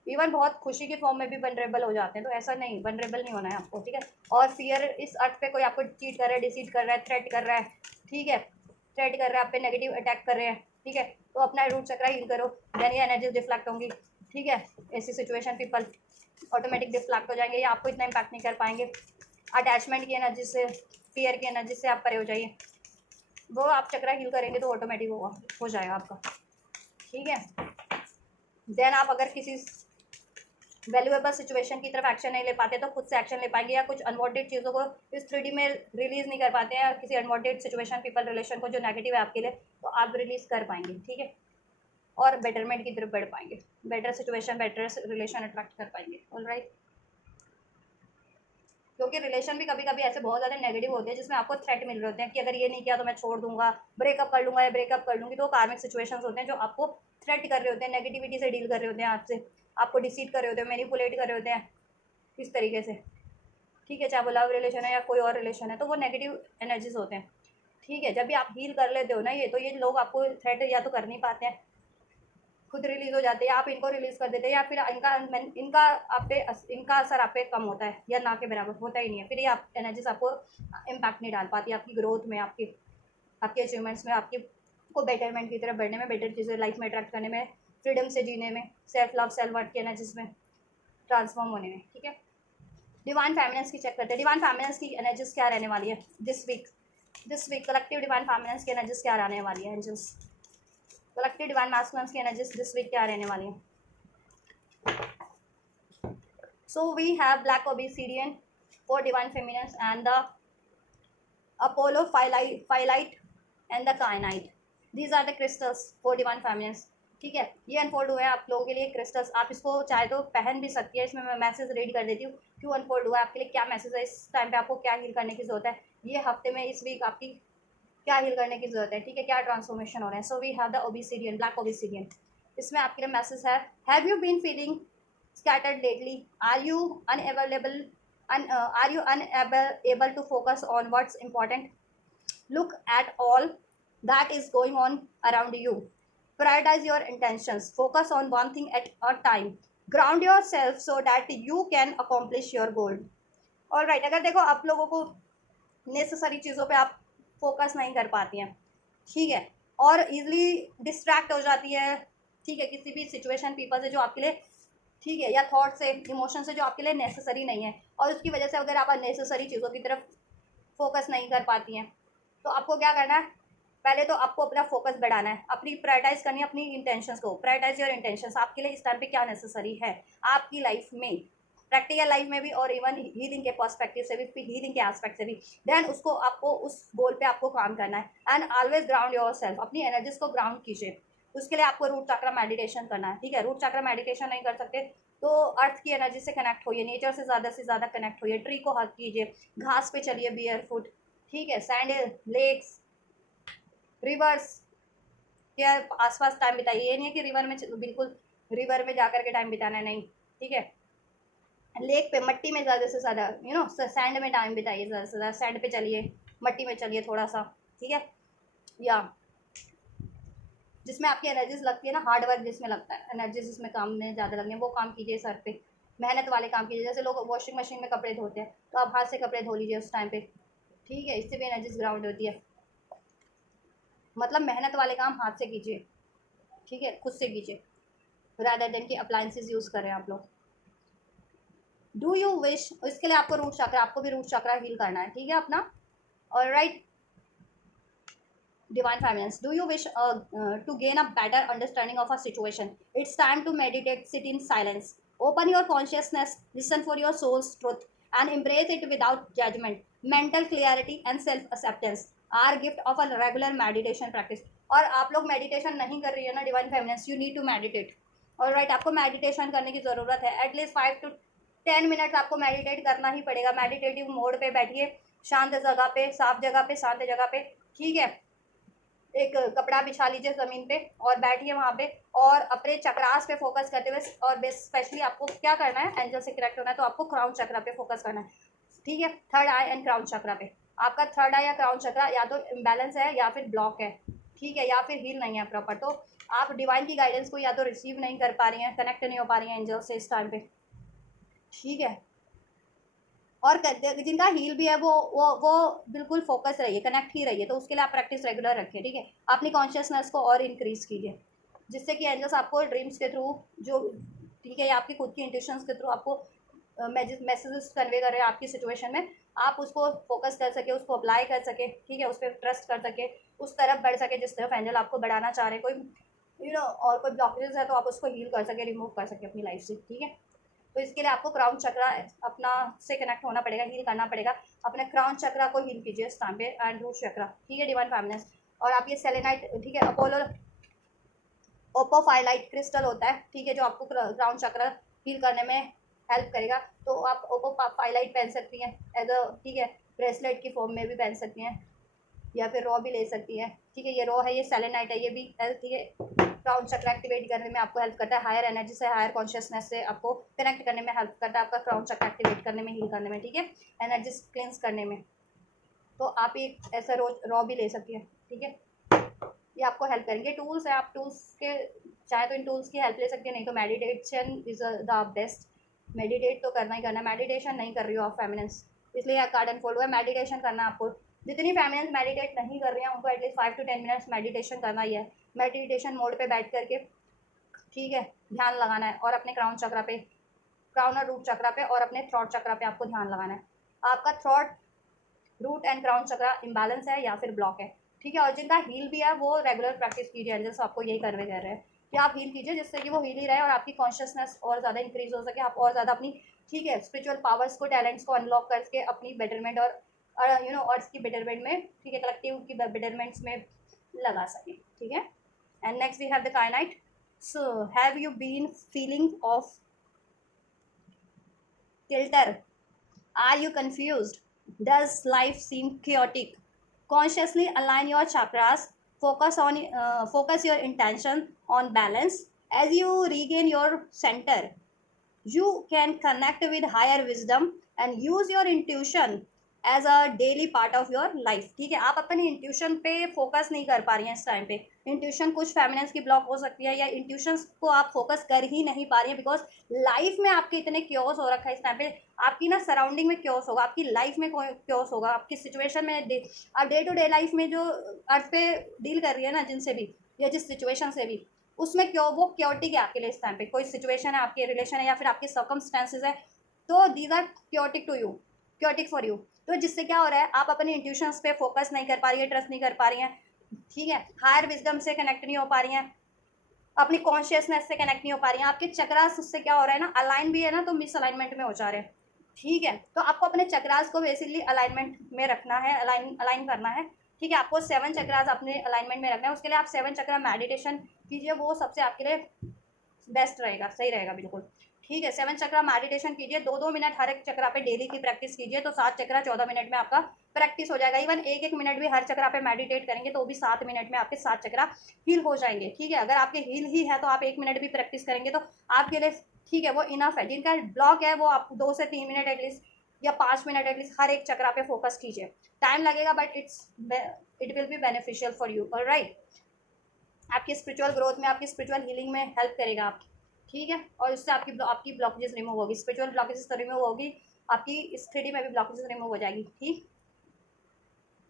इवन बहुत खुशी के फॉर्म में भी वनरेबल हो जाते हैं। तो ऐसा नहीं, वनरेबल नहीं होना है आपको, ठीक है। और फियर, इस अर्थ पे कोई आपको चीट कर रहा है, डिसीट कर रहा है, थ्रेट कर रहा है, ठीक है, थ्रेट कर रहा है, आप पे नेगेटिव अटैक कर रहे हैं, ठीक है, तो अपना रूट चक्रा हील करो, देन ये एनर्जीज डिफ्लेक्ट होंगी, ठीक है। ऐसी सिचुएशन पीपल ऑटोमेटिक डिफ्लेक्ट हो जाएंगे या आपको इतना इम्पैक्ट नहीं कर पाएंगे। अटैचमेंट की एनर्जी से, फियर की एनर्जी से आप परे हो जाइए, वो आप चक्रा हील करेंगे तो ऑटोमेटिक होगा, हो जाएगा आपका, ठीक है। देन आप अगर किसी वैल्यूएबल सिचुएशन की तरफ एक्शन नहीं ले पाते तो खुद से एक्शन ले पाएंगे, या कुछ अनवांटेड चीज़ों को इस 3D में रिलीज़ नहीं कर पाते हैं, या किसी अनवांटेड सिचुएशन पीपल रिलेशन को जो नेगेटिव है आपके लिए, तो आप रिलीज़ कर पाएंगे, ठीक है। और बेटरमेंट की तरफ बढ़ पाएंगे, better situation, better relation attract कर पाएंगे, ऑलराइट। क्योंकि रिलेशन भी कभी कभी ऐसे बहुत ज़्यादा नेगेटिव होते हैं जिसमें आपको थ्रेट मिल रहे होते हैं कि अगर ये नहीं किया तो मैं छोड़ दूंगा, ब्रेकअप कर लूँगा या ब्रेकअप कर लूँगी। तो कार्मिक सिचुएशंस होते हैं जो आपको थ्रेट कर रहे होते हैं, नेगेटिविटी से डील कर रहे होते हैं आपसे, आपको डिसीट कर रहे होते हैं, मैनिपुलेट कर रहे होते हैं इस तरीके से, ठीक है। चाहे वो लव रिलेशन है या कोई और रिलेशन है, तो वो नेगेटिव एनर्जीज होते हैं, ठीक है। जब भी आप हील कर लेते हो ना ये, तो ये लोग आपको थ्रेट या तो कर नहीं पाते हैं, खुद रिलीज़ हो जाते हैं, आप इनको रिलीज़ कर देते हैं, या फिर इनका आप पे इनका असर आप पे कम होता है या ना के बराबर होता ही नहीं है। फिर ये आप एनर्जीज आपको इम्पैक्ट नहीं डाल पाती आपकी ग्रोथ में, आपके अचीवमेंट्स में, आपकी को बेटरमेंट की तरफ बढ़ने में, बेटर चीज़ें लाइफ में अट्रैक्ट करने में, फ्रीडम से जीने में, सेल्फ लव सेल्फ वर्थ की एनर्जीज में ट्रांसफॉर्म होने में, ठीक है। डिवाइन फेमिनेंस की चेक करते हैं, डिवाइन फेमिनेंस की एनर्जीज क्या रहने वाली है दिस वीक कलेक्टिव डिवाइन फेमिनेंस की एनर्जीज क्या रहने वाली है एंजल्स। कलेक्टिव डिवाइन मास्कुलिन्स की एनर्जीज दिस वीक क्या रहने वाली है। So we have black obsidian for divine feminines and the Apollo phyllite and the kyanite. These are the crystals for divine feminines, ठीक है। ये अनफोल्ड हुए हैं आप लोगों के लिए क्रिस्टल्स, आप इसको चाहे तो पहन भी सकती है। इसमें मैं मैसेज रीड कर देती हूँ क्यों अनफोल्ड हुआ है आपके लिए, क्या मैसेज है, इस टाइम पे आपको क्या हील करने की जरूरत है, ये हफ्ते में इस वीक आपकी क्या हील करने की जरूरत है, ठीक है, क्या ट्रांसफॉर्मेशन हो रहा है। So we have the obsidian, black obsidian. इसमें आपके लिए मैसेज है, have you been feeling scattered lately? Are you unavailable? Are you unable to focus on what's important? Look at all that is going on around you. Prioritize your intentions. Focus on one thing at a time. Ground yourself so that you can accomplish your goal. All right, अगर देखो आप लोगों को necessary चीज़ों पे आप focus नहीं कर पाती हैं, ठीक है, और इजीली डिस्ट्रैक्ट हो जाती है, ठीक है, किसी भी सिचुएशन पीपल से जो आपके लिए, ठीक है, या थॉट से, इमोशन से जो आपके लिए नेसेसरी नहीं है, और उसकी वजह से अगर आप अननेसेसरी चीज़ों की तरफ फोकस नहीं कर पाती हैं, तो आपको क्या करना है, पहले तो आपको अपना फोकस बढ़ाना है, अपनी प्रायोरिटाइज करनी है अपनी इंटेंशंस को। प्रायोरिटाइज योर इंटेंशंस, आपके लिए इस टाइम पे क्या नेसेसरी है आपकी लाइफ में, प्रैक्टिकल लाइफ में भी और इवन हीलिंग के पर्सपेक्टिव से भी, हीलिंग के एस्पेक्ट से भी। देन उसको आपको उस गोल पे आपको काम करना है। And always ground your self, अपनी एनर्जीज को ग्राउंड कीजिए। उसके लिए आपको रूट चक्र मेडिटेशन करना है, ठीक है। रूट चक्र मेडिटेशन नहीं कर सकते तो अर्थ की एनर्जी से कनेक्ट होइए, नेचर से ज़्यादा कनेक्ट होइए, ट्री को हग कीजिए, घास पे चलिए बेयर फुट, ठीक है, सैंड, लेक्स, रिवर्स के आसपास टाइम बिताइए। ये नहीं है कि रिवर में बिल्कुल रिवर में जाकर के टाइम बिताना है, नहीं, ठीक है। लेक पे, मट्टी में ज़्यादा से ज़्यादा, सैंड में टाइम बिताइए, ज़्यादा से ज़्यादा सैंड पे चलिए, मट्टी में चलिए थोड़ा सा, ठीक है। या जिसमें आपकी एनर्जीज लगती है ना, हार्ड वर्क जिसमें लगता है, एनर्जी जिसमें काम में ज़्यादा लगनी है, वो काम कीजिए सर पे, मेहनत वाले काम कीजिए। जैसे लोग वॉशिंग मशीन में कपड़े धोते हैं, तो आप हाथ से कपड़े धो लीजिए उस टाइम पे, ठीक है, इससे भी एनर्जीज ग्राउंड होती है। मतलब मेहनत वाले काम हाथ से कीजिए, ठीक है, खुद से कीजिए, रादर देन कि अप्लायंसेज यूज़ करें आप लोग। डू यू विश, इसके लिए आपको रूट चक्र, आपको भी रूट चक्र हील करना है, ठीक है अपना। Alright, divine feminines, do you wish to gain a better understanding of a situation? It's time to meditate, sit in silence, open your consciousness, listen for your soul's truth and embrace it without judgment. Mental clarity and self acceptance are gift of a regular meditation practice. और आप लोग meditation नहीं कर रही है ना divine feminines, you need to meditate, और right, आपको मेडिटेशन करने की ज़रूरत है। एटलीस्ट 5 to 10 मिनट्स आपको मेडिटेट करना ही पड़ेगा। मेडिटेटिव मोड पे बैठिए, शांत जगह पे, साफ जगह पे, शांत जगह पे, ठीक है। एक कपड़ा बिछा लीजिए ज़मीन पे और बैठिए वहाँ पे, और अपने चक्रास पे फोकस करते हुए, और स्पेशली आपको क्या करना है, एंजल से कनेक्ट होना है तो आपको क्राउन चक्रा पे फोकस करना है, ठीक है। थर्ड आई एंड क्राउन चक्रा पे। आपका थर्ड आई या क्राउन चक्रा या तो इम्बैलेंस है या फिर ब्लॉक है, ठीक है, या फिर हील नहीं है प्रॉपर, तो आप डिवाइन की गाइडेंस को या तो रिसीव नहीं कर पा रही हैं, कनेक्ट नहीं हो पा रही हैं एंजल से इस टाइम पे, ठीक है। और जिनका हील भी है वो बिल्कुल फोकस रहिए, कनेक्ट ही रहिए, तो उसके लिए आप प्रैक्टिस रेगुलर रखिए, ठीक है। अपनी कॉन्शियसनेस को और इंक्रीज कीजिए, जिससे कि एंजल्स आपको ड्रीम्स के थ्रू जो, ठीक है, या आपकी खुद की इंट्यूशंस के थ्रू आपको मैसेजेस कन्वे कर रहे हैं आपकी सिचुएशन में, आप उसको फोकस कर सके, उसको अप्लाई कर सके, ठीक है, उस पर ट्रस्ट कर सके, उस तरफ बढ़ सके जिस तरफ एंजल आपको बढ़ाना चाह रहे हैं। कोई और कोई ब्लॉकेजेस है तो आप उसको हील कर सके, रिमूव कर सके अपनी लाइफ से, ठीक है। तो इसके लिए आपको क्राउन चक्रा अपना से कनेक्ट होना पड़ेगा, हील करना पड़ेगा। अपने क्राउन चक्रा को हील कीजिए इस टाइम पे, एंड रूट चक्रा, ठीक है, डिवाइन फेमिनिन। और आप ये सेलेनाइट, ठीक है, अपोलो ओपोफाइलाइट क्रिस्टल होता है, ठीक है, जो आपको क्राउन चक्रा हील करने में हेल्प करेगा। तो आप ओपोफाइलाइट पहन सकती हैं एज अ, ठीक है, ब्रेसलेट की फॉर्म में भी पहन सकती हैं, या फिर रॉ भी ले सकती हैं, ठीक है। ये रॉ है, ये सेलेनाइट है, ये भी, ठीक है, क्राउन चक्र एक्टिवेट करने में आपको हेल्प करता है, हायर एनर्जी से, हायर कॉन्शियसनेस से आपको कनेक्ट करने में हेल्प करता है, आपका क्राउन चक्र एक्टिवेट करने में, हील करने में, ठीक है, एनर्जी क्लेंस करने में। तो आप एक ऐसा रॉ भी ले सकती हैं, ठीक है, ये आपको हेल्प करेंगे। टूल्स है, आप टूल्स के चाहे तो इन टूल्स की हेल्प ले सकते हैं, नहीं तो meditation is the best. Meditate तो करना ही करना है, मेडिटेशन नहीं कर रही हो आप फेमिनिन्स, इसलिए कार्ड अनफोल्ड हुआ है। मेडिटेशन करना है आपको, जितनी फेमिनिन्स मेडिटेट नहीं कर रही हैं उनको एटलीस्ट 5 to 10 मिनट्स मेडिटेशन करना ही है। मेडिटेशन मोड पे बैठ करके, ठीक है, ध्यान लगाना है, और अपने क्राउन चक्रा पे, क्राउन और रूट चक्रा पे, और अपने थ्रॉट चक्रा पे आपको ध्यान लगाना है। आपका throat, root and crown chakra imbalance है या फिर ब्लॉक है, ठीक है। और जिनका हील भी है वो रेगुलर प्रैक्टिस कीजिए, एंजल्स आपको यही करवे कर रहे हैं कि आप हील कीजिए, जिससे कि वो हील ही रहे और आपकी कॉन्शियसनेस और ज़्यादा इंक्रीज हो सके, आप और ज़्यादा अपनी, ठीक है, स्पिरिचुअल पावर्स को, टैलेंट्स को अनलॉक करके अपनी बेटरमेंट और अर्थ की बेटरमेंट में, ठीक है, कलेक्टिव की बेटरमेंट्स में लगा सके, ठीक है। And next we have the kyanite. So have you been feeling of tilter? Are you confused? Does life seem chaotic? Consciously align your chakras. Focus your intention on balance. As you regain your center, you can connect with higher wisdom and use your intuition as a daily part of your life, ठीक है। आप अपने intuition पे focus नहीं कर पा रही हैं इस टाइम पे। इंट्यूशन कुछ फेमिनिन्स की ब्लॉक हो सकती है, या इंट्यूशन को आप फोकस कर ही नहीं पा रही हैं बिकॉज लाइफ में आपके इतने क्योस हो रखा है इस टाइम पे। आपकी ना सराउंडिंग में क्योस होगा, आपकी लाइफ में क्योस होगा, आपकी सिचुएशन में आप डे टू डे लाइफ में जो अर्थ पे डील कर रही है ना, जिनसे भी या जिस सिचुएशन से भी, उसमें क्यों वो क्योटिक है आपके लिए इस टाइम पे। कोई सिचुएशन है, आपके रिलेशन है, या फिर आपके सर्कमस्टेंसेज है, तो these are chaotic to you, chaotic for you. तो जिससे क्या हो रहा है, आप अपने इंट्यूशंस पे फोकस नहीं कर पा रही है, ट्रस्ट नहीं कर पा रही हैं, ठीक है, हायर विजडम से कनेक्ट नहीं हो पा रही हैं, अपनी कॉन्शियसनेस से कनेक्ट नहीं हो पा रही हैं। आपके चक्रास उससे क्या हो रहा है ना, अलाइन भी है ना, तो मिस अलाइनमेंट में हो जा रहे हैं, ठीक है। तो आपको अपने चक्रास को बेसिकली अलाइनमेंट में रखना है, अलाइन करना है, ठीक है। आपको 7 चक्रास अपने अलाइनमेंट में रखना है। उसके लिए आप 7 चक्रा मेडिटेशन कीजिए, वो सबसे आपके लिए बेस्ट रहेगा, सही रहेगा बिल्कुल, ठीक है। 7 चक्रा मेडिटेशन कीजिए, 2-2 मिनट हर एक चक्रा पे डेली की प्रैक्टिस कीजिए, तो 7 चक्रा 14 मिनट में आपका प्रैक्टिस हो जाएगा। इवन 1-1 मिनट भी हर चक्रा पे मेडिटेट करेंगे तो भी 7 मिनट में आपके 7 चक्रा हील हो जाएंगे, ठीक है। अगर आपके हील ही है तो आप 1 मिनट भी प्रैक्टिस करेंगे तो आपके लिए, ठीक है, वो इनफ है। जिनका ब्लॉक है वो आप 2 से 3 मिनट एटलीस्ट, या 5 मिनट एटलीस्ट हर एक चक्रा पे फोकस कीजिए। टाइम लगेगा but it will be beneficial for you, alright. आपकी स्पिरिचुअल ग्रोथ में, आपकी स्पिरिचुअल हीलिंग में हेल्प करेगा आप, ठीक है। और इससे आपकी ब्लॉकेजेस रिमूव होगी, स्पिरिचुअल ब्लॉकेजेस तो रिमूव होगी, आपकी इस 3D में भी ब्लॉकेजेस रिमूव हो जाएगी, ठीक।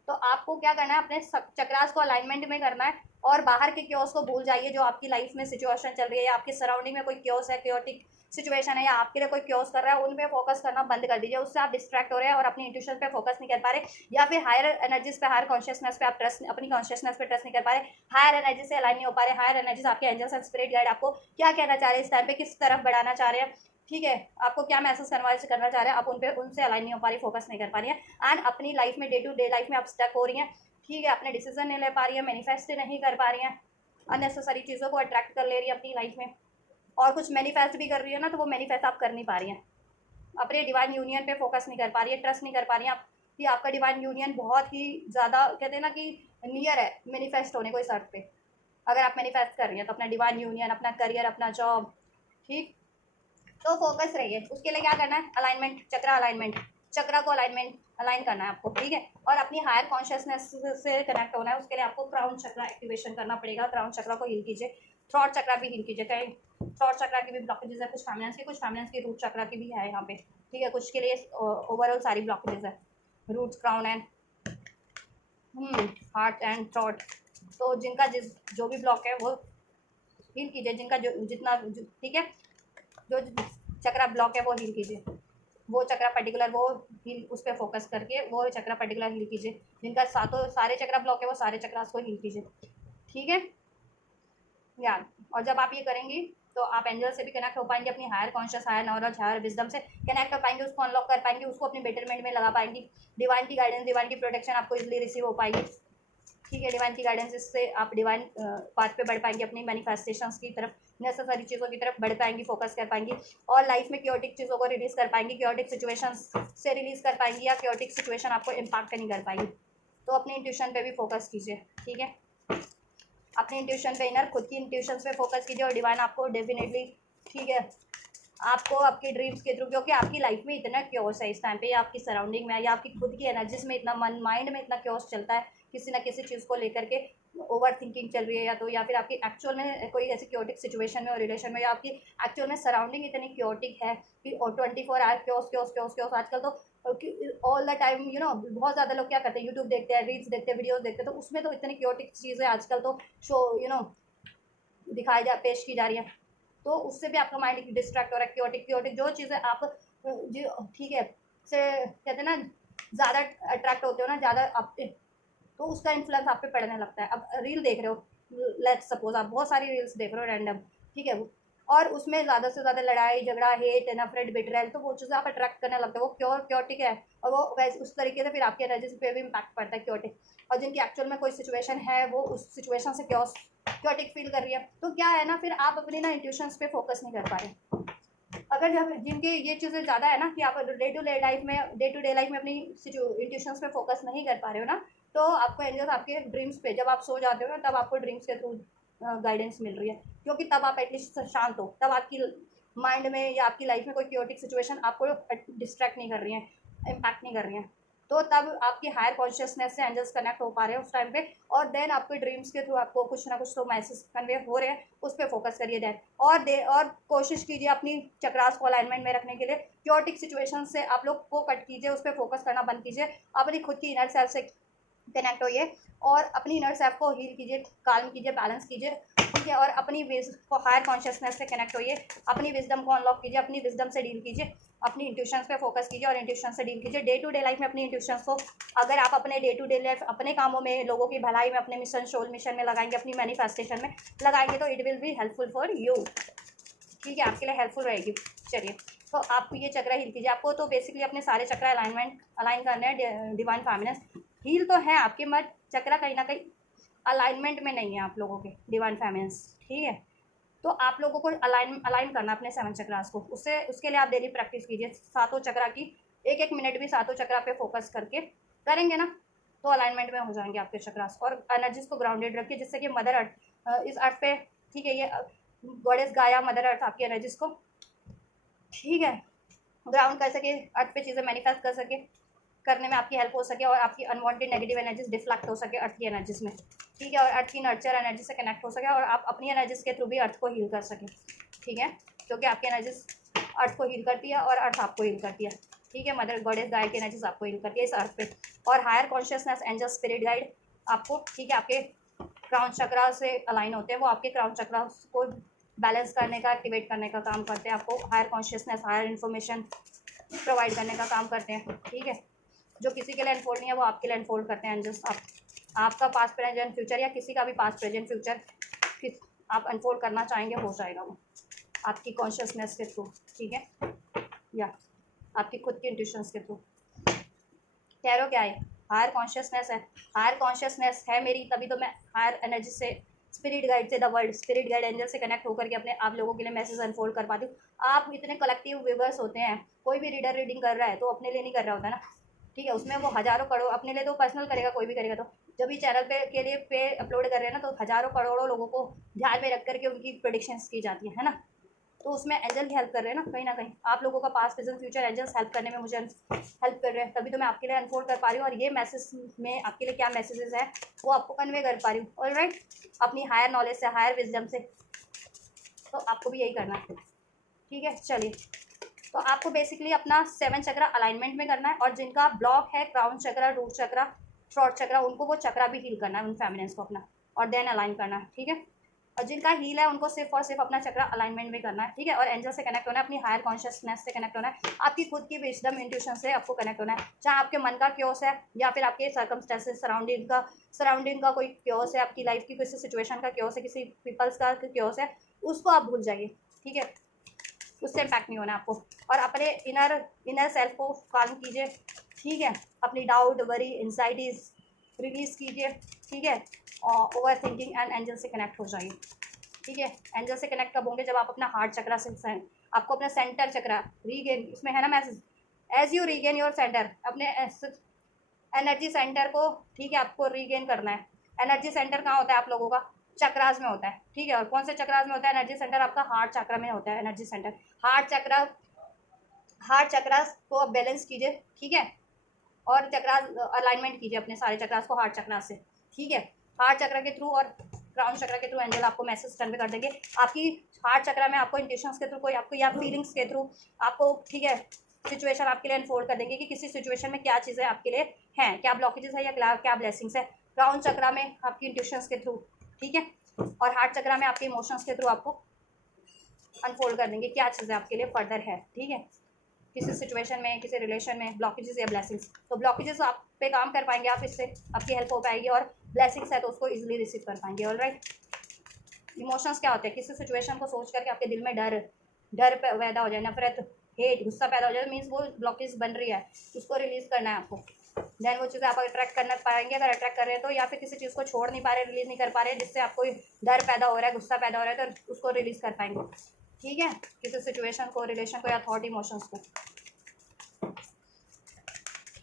तो आपको क्या करना है, अपने चक्रास को अलाइनमेंट में करना है, और बाहर के क्योस को भूल जाइए जो आपकी लाइफ में सिचुएशन चल रही है, या आपके सराउंडिंग में कोई क्योस है, क्योटिक सिचुएशन है, या आपके लिए कोई क्योस कर रहा है, उन पे फोकस करना बंद कर दीजिए। उससे आप डिस्ट्रैक्ट हो रहे हैं और अपनी इंट्यूशन पे फोकस नहीं कर पा रहे, या फिर हायर एनर्जीज पे, हायर कॉन्शियसनेस पे आप ट्रस्ट, अपनी कॉन्शियसनेस पे ट्रस्ट नहीं कर पा रहे, हायर एनर्जी से अलाइन नहीं हो पा रहे। हायर एनर्जीज आपके एंजल्स एंड स्पिरिट गाइड आपको क्या कहना चाह रहे हैं इस टाइम पे, किस तरफ बढ़ाना चाह रहे हैं, ठीक है, आपको क्या मैसेज करना चाह रहे हैं, आप उनसे अलाइन नहीं हो पा रही, फोकस नहीं कर पा रही है। एंड अपनी लाइफ में, डे टू डे लाइफ में आप स्टक हो रही हैं, ठीक है, अपने डिसीजन नहीं ले पा रही है, मैनिफेस्ट नहीं कर पा रही हैं, अननेसेसरी चीज़ों को अट्रैक्ट कर ले रही है अपनी लाइफ में, और कुछ मैनिफेस्ट भी कर रही है ना, तो वो मैनिफेस्ट आप कर नहीं पा रही हैं, अपने डिवाइन यूनियन पे फोकस नहीं कर पा रही है, ट्रस्ट नहीं कर पा रही हैं आप कि आपका डिवाइन यूनियन बहुत ही ज़्यादा कहते हैं ना कि नियर है मैनिफेस्ट होने को इस अर्थ पे। अगर आप मैनिफेस्ट कर रही हैं तो अपना डिवाइन यूनियन, अपना करियर, अपना जॉब, ठीक, तो फोकस रहिए। उसके लिए क्या करना है, अलाइनमेंट, चक्रा अलाइनमेंट, चक्रा को अलाइन करना है आपको, ठीक है। और अपनी हायर कॉन्शियसनेस से कनेक्ट होना है, उसके लिए आपको क्राउन चक्रा एक्टिवेशन करना पड़ेगा। क्राउन चक्रा को हील कीजिए, थ्रॉट चक्रा भी हील कीजिए। कहीं थ्रॉट चक्रा की भी ब्लॉकेजेस है, कुछ फाइनेंस की, रूट चक्रा की भी है यहाँ पे, ठीक है। कुछ के लिए ओवरऑल सारी ब्लॉकेजेस है, roots, crown and heart and throat. तो जिनका जो भी ब्लॉक है वो हील कीजिए, जिनका जो जितना ठीक है, जो चक्रा ब्लॉक है वो हील कीजिए, वो चक्रा पर्टिकुलर वो हील, उस पर फोकस करके वो चक्रा पर्टिकुलर हील कीजिए। जिनका सारे चक्रा ब्लॉक है वो सारे चक्रास को हील कीजिए, ठीक है यार। और जब आप ये करेंगी तो आप एंजल से भी कनेक्ट हो पाएंगे, अपनी higher conscious, higher knowledge, higher wisdom से कनेक्ट कर पाएंगे, उसको अनलॉक कर पाएंगे, उसको अपने बेटरमेंट में लगा पाएंगी। डिवाइन की गाइडेंस, डिवाइन की प्रोटेक्शन आपको इजीली रिसीव हो पाएगी, ठीक है। डिवाइन की गाइडेंस, इससे आप डिवाइन पाथ पे बढ़ पाएंगे, अपनी मैनिफेस्टेशंस की तरफ, नेसेसरी चीज़ों की तरफ बढ़ पाएंगी, फोकस कर पाएंगी। और लाइफ में क्योटिक चीज़ों को रिलीज़ कर पाएंगी, क्योटिक सिचुएशंस से रिलीज़ कर पाएंगी, या क्योटिक सिचुएशन आपको इम्पैक्ट नहीं कर पाएगी। तो अपनी इंट्यूशन पे भी फोकस कीजिए, ठीक है। अपनी इंट्यूशन पे, इनर खुद की इंट्यूशन पे फोकस कीजिए, और डिवाइन आपको डेफिनेटली, ठीक है, आपको आपके ड्रीम्स के थ्रू, क्योंकि आपकी लाइफ में इतना क्योस है इस टाइम पे, या आपकी सराउंडिंग में, या आपकी खुद की एनर्जीज में इतना माइंड में इतना क्योस चलता है, किसी ना किसी चीज़ को लेकर के ओवर थिंकिंग चल रही है, या फिर आपकी एक्चुअल में कोई ऐसी क्योटिक सिचुएशन में और रिलेशन में, या आपकी एक्चुअल में सराउंडिंग इतनी क्योटिक है कि 24 hour chaos chaos chaos chaos. आजकल तो ऑल द टाइम बहुत ज़्यादा लोग क्या करते हैं, यूट्यूब देखते हैं, रील्स देखते हैं, वीडियोज़ देखते हैं, तो उसमें तो इतनी क्योटिक चीज़ें आजकल तो शो दिखाई पेश की जा रही है, तो उससे भी आपका माइंड डिस्ट्रैक्ट हो रहा है। क्योटिक क्योटिक जो चीज़ें आप जो ठीक है से कहते हैं ना, ज़्यादा अट्रैक्ट होते हो ना, ज़्यादा आप, तो उसका इन्फ्लुएंस आप पे पड़ने लगता है। अब रील देख रहे हो, लेट्स सपोज आप बहुत सारी रील्स देख रहे हो रैंडम, ठीक है, और उसमें ज़्यादा से ज़्यादा लड़ाई झगड़ा, हेट, नफरत, बिट्रेल, तो वो चीज़ें आप अट्रैक्ट करने लगते हो, वो क्योटिक है, और वो वैसे उस तरीके से फिर आपकी एनर्जी पे भी इम्पैक्ट पड़ता है क्योटिक। और जिनकी एक्चुअल में कोई सिचुएशन है, वो उस सिचुएशन से क्योटिक फील कर रही है, तो क्या है ना, फिर आप अपनी ना इंट्यूशंस पे फोकस नहीं कर पा रहे। अगर जब जिनकी ये चीज़ें ज़्यादा है ना कि आप डे टू डे लाइफ में अपनी इंट्यूशंस पे फोकस नहीं कर पा रहे हो ना, तो आपको एंजल्स आपके ड्रीम्स पे, जब आप सो जाते हो ना, तब आपको ड्रीम्स के थ्रू गाइडेंस मिल रही है, क्योंकि तब आप एटलीस्ट शांत हो, तब आपकी माइंड में या आपकी लाइफ में कोई क्योटिक सिचुएशन आपको डिस्ट्रैक्ट नहीं कर रही है, इम्पैक्ट नहीं कर रही हैं। तो तब आपकी हायर कॉन्शियसनेस से एंजल्स कनेक्ट हो पा रहे हैं उस टाइम पे, और देन आपके ड्रीम्स के थ्रू आपको कुछ ना कुछ तो मैसेज कन्वे हो रहे हैं, उस पर फोकस करिए देन। और कोशिश कीजिए अपनी चक्रास को अलाइनमेंट में रखने के लिए, क्योटिक सिचुएशन से आप लोग को कट कीजिए, उस पर फोकस करना बंद कीजिए, अपनी खुद की इनर सेल्फ से कनेक्ट होइए, और अपनी इनर सेल्फ को हील कीजिए, काल्म कीजिए, बैलेंस कीजिए, ठीक है। और अपनी हायर कॉन्शियसनेस से कनेक्ट होइए, अपनी विजडम को अनलॉक कीजिए, अपनी विजडम से डील कीजिए, अपनी इंट्यूशंस पे फोकस कीजिए, और इंट्यूशन से डील कीजिए डे टू डे लाइफ में अपनी इंट्यूशंस को। अगर आप अपने डे टू डे लाइफ अपने कामों में, लोगों की भलाई में, अपने मिशन, सोल मिशन में लगाएंगे, अपनी मैनिफेस्टेशन में लगाएंगे, तो it will be helpful for you, ठीक है, आपके लिए हेल्पफुल रहेगी। चलिए, तो आप ये चक्रा हील कीजिए। आपको तो बेसिकली अपने सारे चक्रा अलाइन करने हैं डिवाइन फेमिनिन। हील तो है आपके, मत चक्रा कहीं ना कहीं अलाइनमेंट में नहीं है आप लोगों के डिवाइन फेमिनिन्स, ठीक है। तो आप लोगों को अलाइन करना अपने 7 चक्रास को, उसके लिए आप डेली प्रैक्टिस कीजिए सातों चक्रा की, एक मिनट भी सातों चक्रा पे फोकस करके करेंगे ना, तो अलाइनमेंट में हो जाएंगे आपके चक्रास। और एनर्जीज को ग्राउंडेड रखिए, जिससे कि मदर अर्थ इस अर्थ पे, ठीक है, ये गॉडेस गाया, मदर अर्थ आपकी एनर्जीज को, ठीक है, ग्राउंड कर सके, अर्थ पे चीज़ें मैनिफेस्ट कर सके, करने में आपकी हेल्प हो सके, और आपकी अनवांटेड नेगेटिव एनर्जीज डिफ्लेक्ट हो सके अर्थ की एनर्जीज में, ठीक है, और अर्थ की नर्चर एनर्जी से कनेक्ट हो सके, और आप अपनी एनर्जीज के थ्रू भी अर्थ को हील कर सकें, ठीक है, क्योंकि आपकी एनर्जीज अर्थ को हील करती है, और अर्थ आपको हील करती है, ठीक है। मदर गॉडेस गाइड की एनर्जीज आपको हील करती है इस अर्थ पे। और higher consciousness, angel, spirit guide आपको, ठीक है, आपके क्राउन चक्रा से अलाइन होते हैं, वो आपके क्राउन चक्रा को बैलेंस करने का, एक्टिवेट करने का काम करते हैं, आपको higher consciousness, higher information provide करने का काम करते हैं, ठीक है। जो किसी के लिए अनफोल्ड नहीं है, वो आपके लिए अनफोल्ड करते हैं एंजल्स। आपका पास्ट प्रेजेंट फ्यूचर, या किसी का भी पास्ट प्रेजेंट फ्यूचर आप अनफोल्ड करना चाहेंगे, हो जाएगा वो आपकी कॉन्शियसनेस के थ्रू, ठीक है, या आपकी खुद की इंट्यूशंस के थ्रू। कह रहे हो क्या है, हायर कॉन्शियसनेस है, हायर कॉन्शियसनेस है मेरी, तभी तो मैं हायर एनर्जी से स्पिरिट गाइड से, the world spirit guide angel से कनेक्ट होकर के अपने आप लोगों के लिए मैसेज अनफोल्ड कर पाती हूँ। आप इतने कलेक्टिव व्यूवर्स होते हैं, कोई भी रीडर रीडिंग कर रहा है तो अपने लिए नहीं कर रहा होता ना, ठीक है, उसमें वो हज़ारों करोड़ अपने लिए तो पर्सनल करेगा, कोई भी करेगा। तो जब भी चैनल पे के लिए पे अपलोड कर रहे हैं ना, तो हज़ारों करोड़ों लोगों को ध्यान में रख करके उनकी प्रेडिक्शंस की जाती है ना। तो उसमें एंजल हेल्प कर रहे हैं ना कहीं आप लोगों का past present future angels help करने में मुझे हेल्प कर रहे हैं, तभी तो मैं आपके लिए अनफोल्ड कर पा रही हूँ। और ये मैसेज में आपके लिए क्या मैसेजेस है वो आपको कन्वे कर पा रही हूँ। ऑलराइट, अपनी हायर नॉलेज से, हायर विजडम से, तो आपको भी यही करना है, ठीक है। चलिए, तो आपको बेसिकली अपना 7 चक्रा अलाइनमेंट में करना है, और जिनका ब्लॉक है क्राउन चक्रा, रूट चक्रा, थ्रोट चक्रा, उनको वो चक्रा भी हील करना है, उन फेमिनेंस को अपना, और देन अलाइन करना है, ठीक है। और जिनका हील है उनको सिर्फ और सिर्फ अपना चक्रा अलाइनमेंट में करना है, ठीक है। और एंजल से कनेक्ट होना है, अपनी हायर कॉन्शियसनेस से कनेक्ट होना है, आपकी खुद की विजडम इंट्यूशन से आपको कनेक्ट होना है। चाहे आपके मन का क्योस है या फिर आपके सर्कमस्टेंसेस सराउंडिंग का कोई क्योस है, आपकी लाइफ की किसी सिचुएशन का क्योस है, किसी पीपल्स का क्योस है, उसको आप भूल जाइए, ठीक है। उससे इम्पैक्ट नहीं होना आपको। और अपने इनर सेल्फ को काम कीजिए, ठीक है। अपनी डाउट, वरी, एंजाइटीज रिलीज कीजिए, ठीक है। और ओवर थिंकिंग एंड एंजल से कनेक्ट हो जाइए, ठीक है। एंजल से कनेक्ट कब होंगे? जब आप अपना हार्ट चक्रा से आपको अपना सेंटर चक्रा रीगेन, इसमें है ना message, as you regain your centre, अपने एनर्जी सेंटर को, ठीक है, आपको रीगेन करना है। एनर्जी सेंटर कहाँ होता है आप लोगों का? चक्रास में होता है, ठीक है। और कौन से चक्रास में होता है एनर्जी सेंटर? आपका हार्ट चक्रा में होता है एनर्जी सेंटर। हार्ट चक्रास को आप बैलेंस कीजिए, ठीक है। और चक्रास अलाइनमेंट कीजिए अपने सारे चक्रास को हार्ट चक्रास से, ठीक है। हार्ट चक्रा के थ्रू और क्राउन चक्रा के थ्रू एंजल आपको मैसेज कन्वे कर देंगे। आपकी हार्ट चक्रा में आपको इंट्यूशंस के थ्रू, कोई आपको या फीलिंग्स के थ्रू आपको, ठीक है, सिचुएशन आपके लिए अनफोल्ड कर देंगे कि किसी सिचुएशन में क्या चीज़ें आपके लिए हैं, क्या ब्लॉकेजेस है या क्या ब्लेसिंग्स है। क्राउन चक्रा में आपकी इंट्यूशंस के थ्रू, ठीक है। और हार्ट चक्रा में आपके इमोशंस के थ्रू आपको अनफोल्ड कर देंगे क्या चीज़ें आपके लिए फर्दर है, ठीक है। किसी सिचुएशन में, किसी रिलेशन में ब्लॉकेजेस या ब्लेसिंग्स, तो ब्लॉकेजेस आप पे काम कर पाएंगे आप, इससे आपकी हेल्प हो पाएगी। और ब्लेसिंग्स है तो उसको इजीली रिसीव कर पाएंगे। ऑलराइट, इमोशंस क्या होते हैं? किसी सिचुएशन को सोच करके आपके दिल में डर पैदा हो जाए, नफरत, हेट, गुस्सा पैदा हो जाए, मीन्स वो ब्लॉकेज बन रही है, उसको रिलीज करना है आपको। देन वो चीज़ें आप अट्रैक्ट करना पाएंगे, अगर अट्रैक्ट कर रहे हैं तो, या फिर किसी चीज़ को छोड़ नहीं पा रहे, रिलीज नहीं कर पा रहे, जिससे आपको डर पैदा हो रहा है, गुस्सा पैदा हो रहा है, तो उसको रिलीज कर पाएंगे, ठीक है। किसी सिचुएशन को, रिलेशन को, या थॉट, इमोशंस को।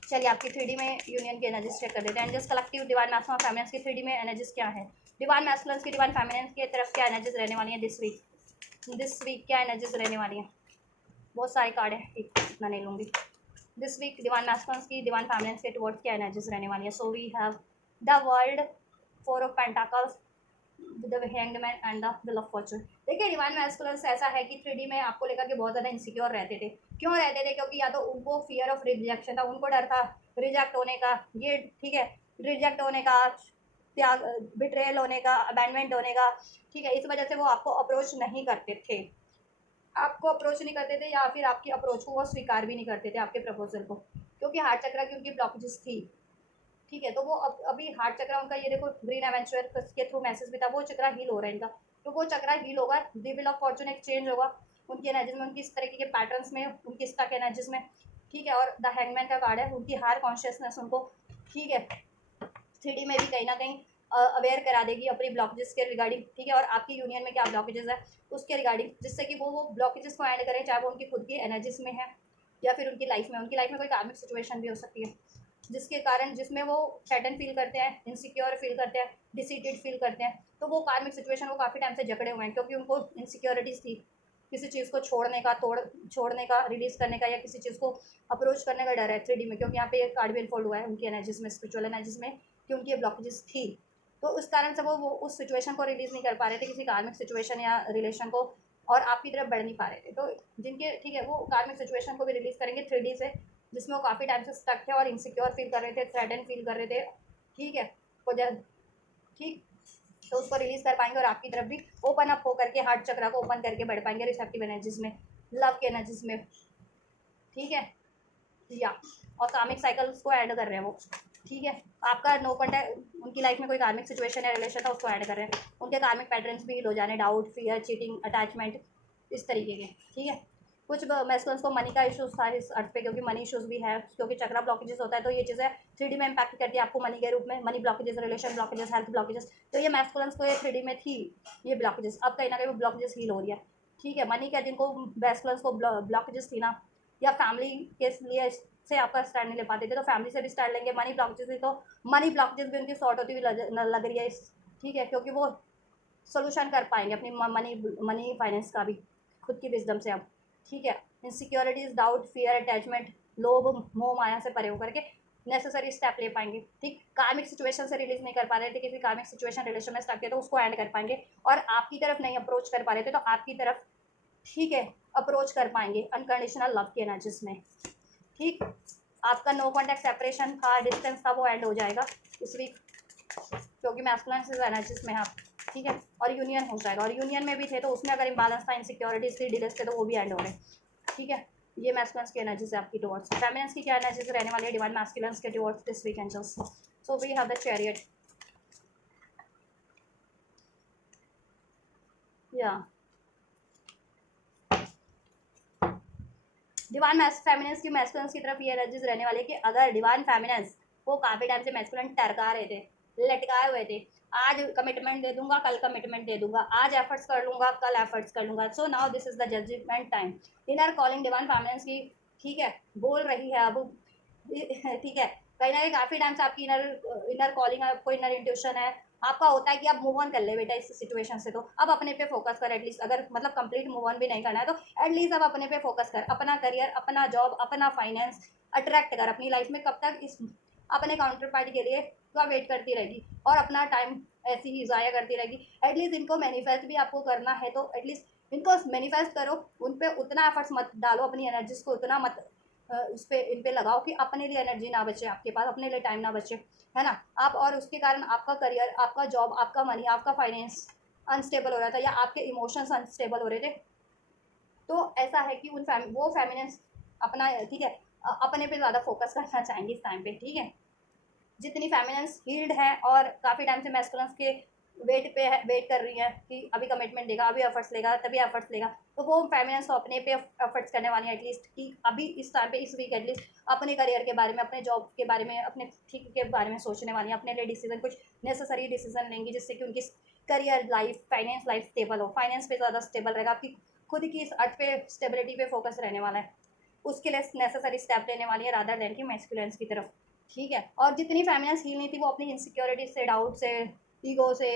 चलिए, आपकी 3D में यूनियन की एनर्जीज चेक कर देते हैं। Angels collective divine masculine feminine की 3D में एनर्जीज क्या है? डिवाइन मैस्कुलिन की डिवाइन फेमिनिन की तरफ क्या एनर्जीज रहने वाली हैं दिस वीक क्या एनर्जीज रहने वाली हैं? बहुत सारे कार्ड है, एक इतना नहीं लूँगी। दिस वीक डिवाइन मैस्कुलिन की डिवाइन फेमिनिन के टुवर्ड्स क्या एनर्जीज रहने वाली है? So we have the world, 4 of pentacles, the hanged man and the wheel of fortune. देखिए, डिवाइन मैस्कुलिन ऐसा है कि 3D में आपको लेकर के बहुत ज़्यादा इनसिक्योर रहते थे। क्यों रहते थे? क्योंकि या तो उनको फियर ऑफ रिजेक्शन था, उनको डर था रिजेक्ट होने का, ये ठीक है, रिजेक्ट होने का, त्याग, बिट्रेयल होने का, अबैंडमेंट होने का, ठीक है। इस वजह से वो आपको अप्रोच नहीं करते थे, या फिर आपकी अप्रोच को वो स्वीकार भी नहीं करते थे, आपके प्रपोजल को, क्योंकि हार्ट चक्रा की उनकी ब्लॉकेजेस थी, ठीक है। तो वो अभी हार्ट चक्रा उनका, ये देखो ग्रीन एवेंचर के थ्रू मैसेज भी था, वो चक्रा हील हो रहा है इनका, तो वो चक्रा हील होगा, द व्हील ऑफ फॉर्चून एक चेंज होगा उनकी एनर्जीज में, उनकी इस तरीके के पैटर्न्स में, उनकी स्टक एनर्जीज में, ठीक है। और द हैंगमैन का कार्ड है, उनकी हायर कॉन्शियसनेस उनको, ठीक है, 3D में भी कहीं ना कहीं अवेयर करा देगी अपनी ब्लॉकेजेस के रिगार्डिंग, ठीक है। और आपकी यूनियन में क्या ब्लॉकेजेस है उसके रिगार्डिंग, जिससे कि वो ब्लॉकेजेस को ऐड करें, चाहे वो उनकी खुद की एनर्जीज में है या फिर उनकी लाइफ में कोई कार्मिक सिचुएशन भी हो सकती है, जिसके कारण, जिसमें वो थ्रेटन फील करते हैं, इनसिक्योर फील करते हैं, डिसीटेड फील करते हैं। तो वो कार्मिक सिचुएशन वो काफ़ी टाइम से जकड़े हुए हैं, क्योंकि उनको इनसिक्योरिटीज़ थी, किसी चीज़ को छोड़ने का, रिलीज करने का, या किसी चीज़ को अप्रोच करने का डर है 3D में, क्योंकि यहाँ पे एक कार्ड भी अनफोल्ड हुआ है उनकी एनर्जीज में, स्पिरिचुअल एनर्जीज में, कि उनकी ब्लॉकेजेस थी। तो उस कारण से वो उस सिचुएशन को रिलीज नहीं कर पा रहे थे, किसी कार्मिक सिचुएशन या रिलेशन को, और आपकी तरफ बढ़ नहीं पा रहे थे। तो जिनके, ठीक है, वो कार्मिक सिचुएशन को भी रिलीज करेंगे 3D से, जिसमें वो काफ़ी टाइम से स्टक थे और इनसिक्योर फील कर रहे थे, थ्रेटन फील कर रहे थे, ठीक है। ठीक, तो उसको रिलीज कर पाएंगे, और आपकी तरफ भी ओपन अप होकर के हार्ट चक्रा को ओपन करके बढ़ पाएंगे रिसेप्टिव एनर्जीज में, लव के एनर्जीज में, ठीक है। या और कार्मिक साइकिल्स को ऐड कर रहे हैं वो, ठीक है। आपका नो कॉन्टैक्ट, उनकी लाइफ में कोई कार्मिक सिचुएशन या रिलेशन था उसको ऐड कर रहे हैं, उनके कार्मिक पैटर्न्स भी हिल हो जाने, डाउट, फियर, चीटिंग, अटैचमेंट, इस तरीके के, ठीक है। कुछ मैस्कुलिन्स को मनी का इशूज था इस अर्थ पे, क्योंकि मनी इशूज भी है, क्योंकि चक्रा ब्लॉकेजेस होता है तो ये चीज़ें 3D में इम्पैक्ट करती है आपको मनी के रूप में, money blockages, relation blockages, health blockages. तो ये मैस्कुलिन्स को ये 3D में थी ये ब्लॉकेजेस, अब कहीं ना कहीं वो ब्लॉकेजेस हील हो रही है। ठीक है, मनी का जिनको मैस्कुलिन्स को ब्लॉकेजेस थी ना, या फैमिली के लिए से आपका स्टैंड नहीं ले पाते थे तो फैमिली से भी स्टैंड लेंगे। मनी ब्लॉकेजेस थी तो मनी ब्लॉकेजेस भी उनकी सॉर्ट होती हुई लग रही है इस, ठीक है, क्योंकि वो सोल्यूशन कर पाएंगे अपनी मनी मनी फाइनेंस का भी खुद की विजडम से अब। ठीक है, इनसिक्योरिटीज, डाउट, फियर, अटैचमेंट, लोभ, मोह माया से परे होकर के नेसेसरी स्टेप ले पाएंगे। ठीक, कार्मिक सिचुएशन से रिलीज नहीं कर पा रहे थे, किसी कार्मिक सिचुएशन रिलेशन में स्टक थे तो उसको एंड कर पाएंगे, और आपकी तरफ नहीं अप्रोच कर पा रहे थे तो आपकी तरफ, ठीक है, अप्रोच कर पाएंगे अनकंडीशनल लव के एनर्जीज में। ठीक, आपका नो कॉन्टैक्ट सेपरेशन था, डिस्टेंस था, वो एंड हो जाएगा इस वीक, क्योंकि मैस्कुलिन एनर्जीज में आप, ठीक है, और यूनियन हो जाएगा, और यूनियन में भी थे तो उसमें अगर इम्बैलेंस था, इनसिक्योरिटीज थी, डिलेस थे, तो वो भी एंड हो रहे। ठीक है, ये मैस्कुलिन की एनर्जीज है आपकी टुवर्ड्स। फेमिनिन्स की क्या एनर्जीज रहने वाली है डिवाइन मैस्कुलिन्स के towards this week angels? So we have the chariot, या डिवाइन फेमिनिन्स की मैस्कुलिन्स की तरफ ये एनर्जीज रहने वाली है कि अगर डिवाइन फेमिनिन्स वो काफ़ी टाइम से मैस्कुलिन टरका रहे थे, लटकाए हुए थे, आज कमिटमेंट दे दूंगा, कल कमिटमेंट दे दूंगा, आज एफर्ट्स कर लूंगा, कल एफर्ट्स कर लूंगा, so now this is the judgement time. Inner calling divine feminines की, ठीक है, बोल रही है अब, ठीक है, कहीं ना कहीं काफ़ी टाइम से आपकी इनर इनर कॉलिंग, आपको इनर इंट्यूशन है, आपका होता है कि आप मूव ऑन कर ले बेटा इस सिचुएशन से, तो अब अपने पे फोकस कर एटलीस्ट, अगर मतलब कंप्लीट मूव ऑन भी नहीं करना है तो एटलीस्ट अब अपने पे फोकस कर, अपना करियर, अपना जॉब, अपना फाइनेंस अट्रैक्ट कर अपनी लाइफ में। कब तक इस अपने काउंटर पार्टी के लिए तो वेट करती रहेगी और अपना टाइम ऐसे ही ज़ाया करती रहेगी? एटलीस्ट इनको मैनिफेस्ट भी आपको करना है तो एटलीस्ट इनको मैनिफेस्ट करो, उन पर उतना एफर्ट्स मत डालो, अपनी एनर्जीज को उतना मत उस पर इन पे लगाओ कि अपने लिए एनर्जी ना बचे आपके पास, अपने लिए टाइम ना बचे, है ना आप, और उसके कारण आपका करियर, आपका जॉब, आपका मनी, आपका फाइनेंस अनस्टेबल हो रहा था, या आपके इमोशंस अनस्टेबल हो रहे थे। तो ऐसा है कि वो फेमिनिन्स अपना, ठीक है, अपने पे ज़्यादा फोकस करना चाहेंगे इस टाइम पे। ठीक है, जितनी फेमिनिन्स हील्ड है और काफ़ी टाइम से मैस्कुलिन्स के वेट पे है, वेट कर रही है कि अभी कमिटमेंट देगा, अभी एफर्ट्स लेगा, तभी एफर्ट्स लेगा, तो वो फेमिनिन्स तो अपने पे एफर्ट्स करने वाली है एटलीस्ट, कि अभी इस टाइम पे इस वीक एटलीस्ट अपने करियर के बारे में, अपने जॉब के बारे में, अपने ठीक के बारे में सोचने वाली है, अपने लिए डिसीजन, कुछ नेसेसरी डिसीजन लेंगी जिससे कि उनकी career life, finance life stable हो, फाइनेंस पे ज़्यादा स्टेबल रहेगा, आपकी खुद की इस अर्थ पे स्टेबिलिटी पे फोकस रहने वाला है, उसके लिए नेसेसरी स्टेप लेने वाली है रादर देन की मैस्कुलिन्स की तरफ। ठीक है, और जितनी फेमिनिन्स हील नहीं थी वो अपनी इनसिक्योरिटी से, डाउट से, ईगो से,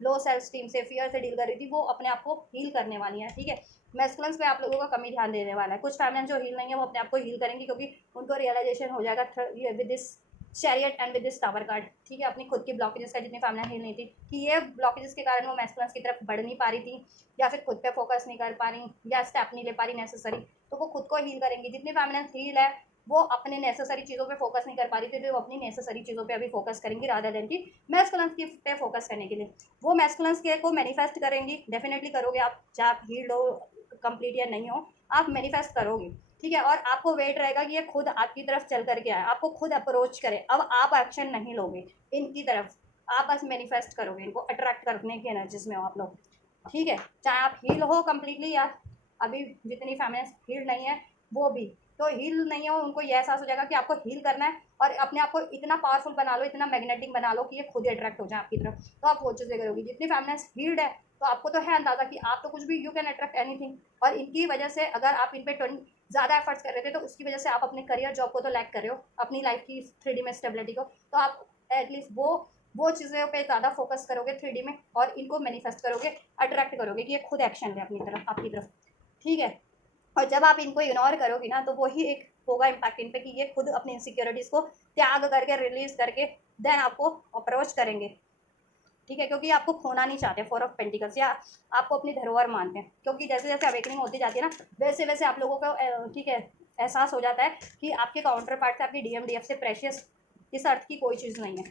लो सेल्फ स्टीम से, फियर से डील कर रही थी, वो अपने आप को हील करने वाली है। ठीक है, मैस्कुलिन्स पे आप लोगों का कमी ध्यान देने वाला है। कुछ फेमिनिन्स जो हील नहीं है वो अपने आप को हील करेंगी, क्योंकि उनको रियलाइजेशन हो जाएगा with this chariot and with this tower card. ठीक है, अपनी खुद की ब्लॉकेजेस का, जितनी फेमिनिन हील नहीं थी कि ये ब्लॉकेजेस के कारण वो मैस्कुलिन्स की तरफ बढ़ नहीं पा रही थी, या फिर खुद पे फोकस नहीं कर पा रही, या स्टेप नहीं ले पा रही नेसेसरी, तो वो खुद को हील करेंगी। जितनी फेमिनिन हील है वो अपने नेसेसरी चीज़ों पे फोकस नहीं कर पा रही थी, तो वो अपनी नेसेसरी चीज़ों पे अभी फोकस करेंगी रादर देन की मैस्कुलिन्स की पे फोकस करने के लिए। वो मैस्कुलिन्स के को मैनिफेस्ट करेंगी, डेफिनेटली करोगे आप, चाहे आप हील्ड हो कंप्लीट या नहीं हो, आप मैनिफेस्ट करोगे। ठीक है, और आपको वेट रहेगा कि ये खुद आपकी तरफ चल करके आए, आपको खुद अप्रोच करे, अब आप एक्शन नहीं लोगे इनकी तरफ, आप बस मैनिफेस्ट करोगे, इनको अट्रैक्ट करने की एनर्जीज में हो आप लोग। ठीक है, चाहे आप हील हो कम्प्लीटली, या अभी जितनी फैमिलीज हील नहीं है वो भी, तो हील नहीं हो उनको ये एहसास हो जाएगा कि आपको हील करना है, और अपने आप को इतना पावरफुल बना लो, इतना मैग्नेटिक बना लो कि ये खुद ही अट्रैक्ट हो जाए आपकी तरफ, तो आप वो चीज़ें करोगी। जितनी फैमिलीज हील्ड है तो आपको तो है अंदाज़ा कि आप तो कुछ भी, यू कैन अट्रैक्ट एनीथिंग, और इनकी वजह से अगर आप इन पर ज़्यादा एफर्ट्स कर रहे थे तो उसकी वजह से आप अपने करियर जॉब को तो लैक कर रहे हो, अपनी लाइफ की 3D में स्टेबिलिटी को, तो आप एटलीस्ट वो चीज़ों पे ज़्यादा फोकस करोगे 3D में, और इनको मैनिफेस्ट करोगे, अट्रैक्ट करोगे कि ये खुद एक्शन ले अपनी तरफ, आपकी तरफ। ठीक है, और जब आप इनको इग्नोर करोगी ना तो वही एक होगा इम्पैक्ट इन पे कि ये खुद अपनी इनसिक्योरिटीज़ को त्याग करके, रिलीज करके देन आपको अप्रोच करेंगे। ठीक है, क्योंकि आपको खोना नहीं चाहते 4 ऑफ पेंटिकल्स, या आपको अपनी धरोहर मानते हैं, क्योंकि जैसे जैसे अवेकनिंग होती जाती है ना वैसे वैसे आप लोगों को ठीक है, एहसास हो जाता है कि आपके काउंटर पार्ट से, आपकी DMDF से प्रेशियस इस अर्थ की कोई चीज़ नहीं है।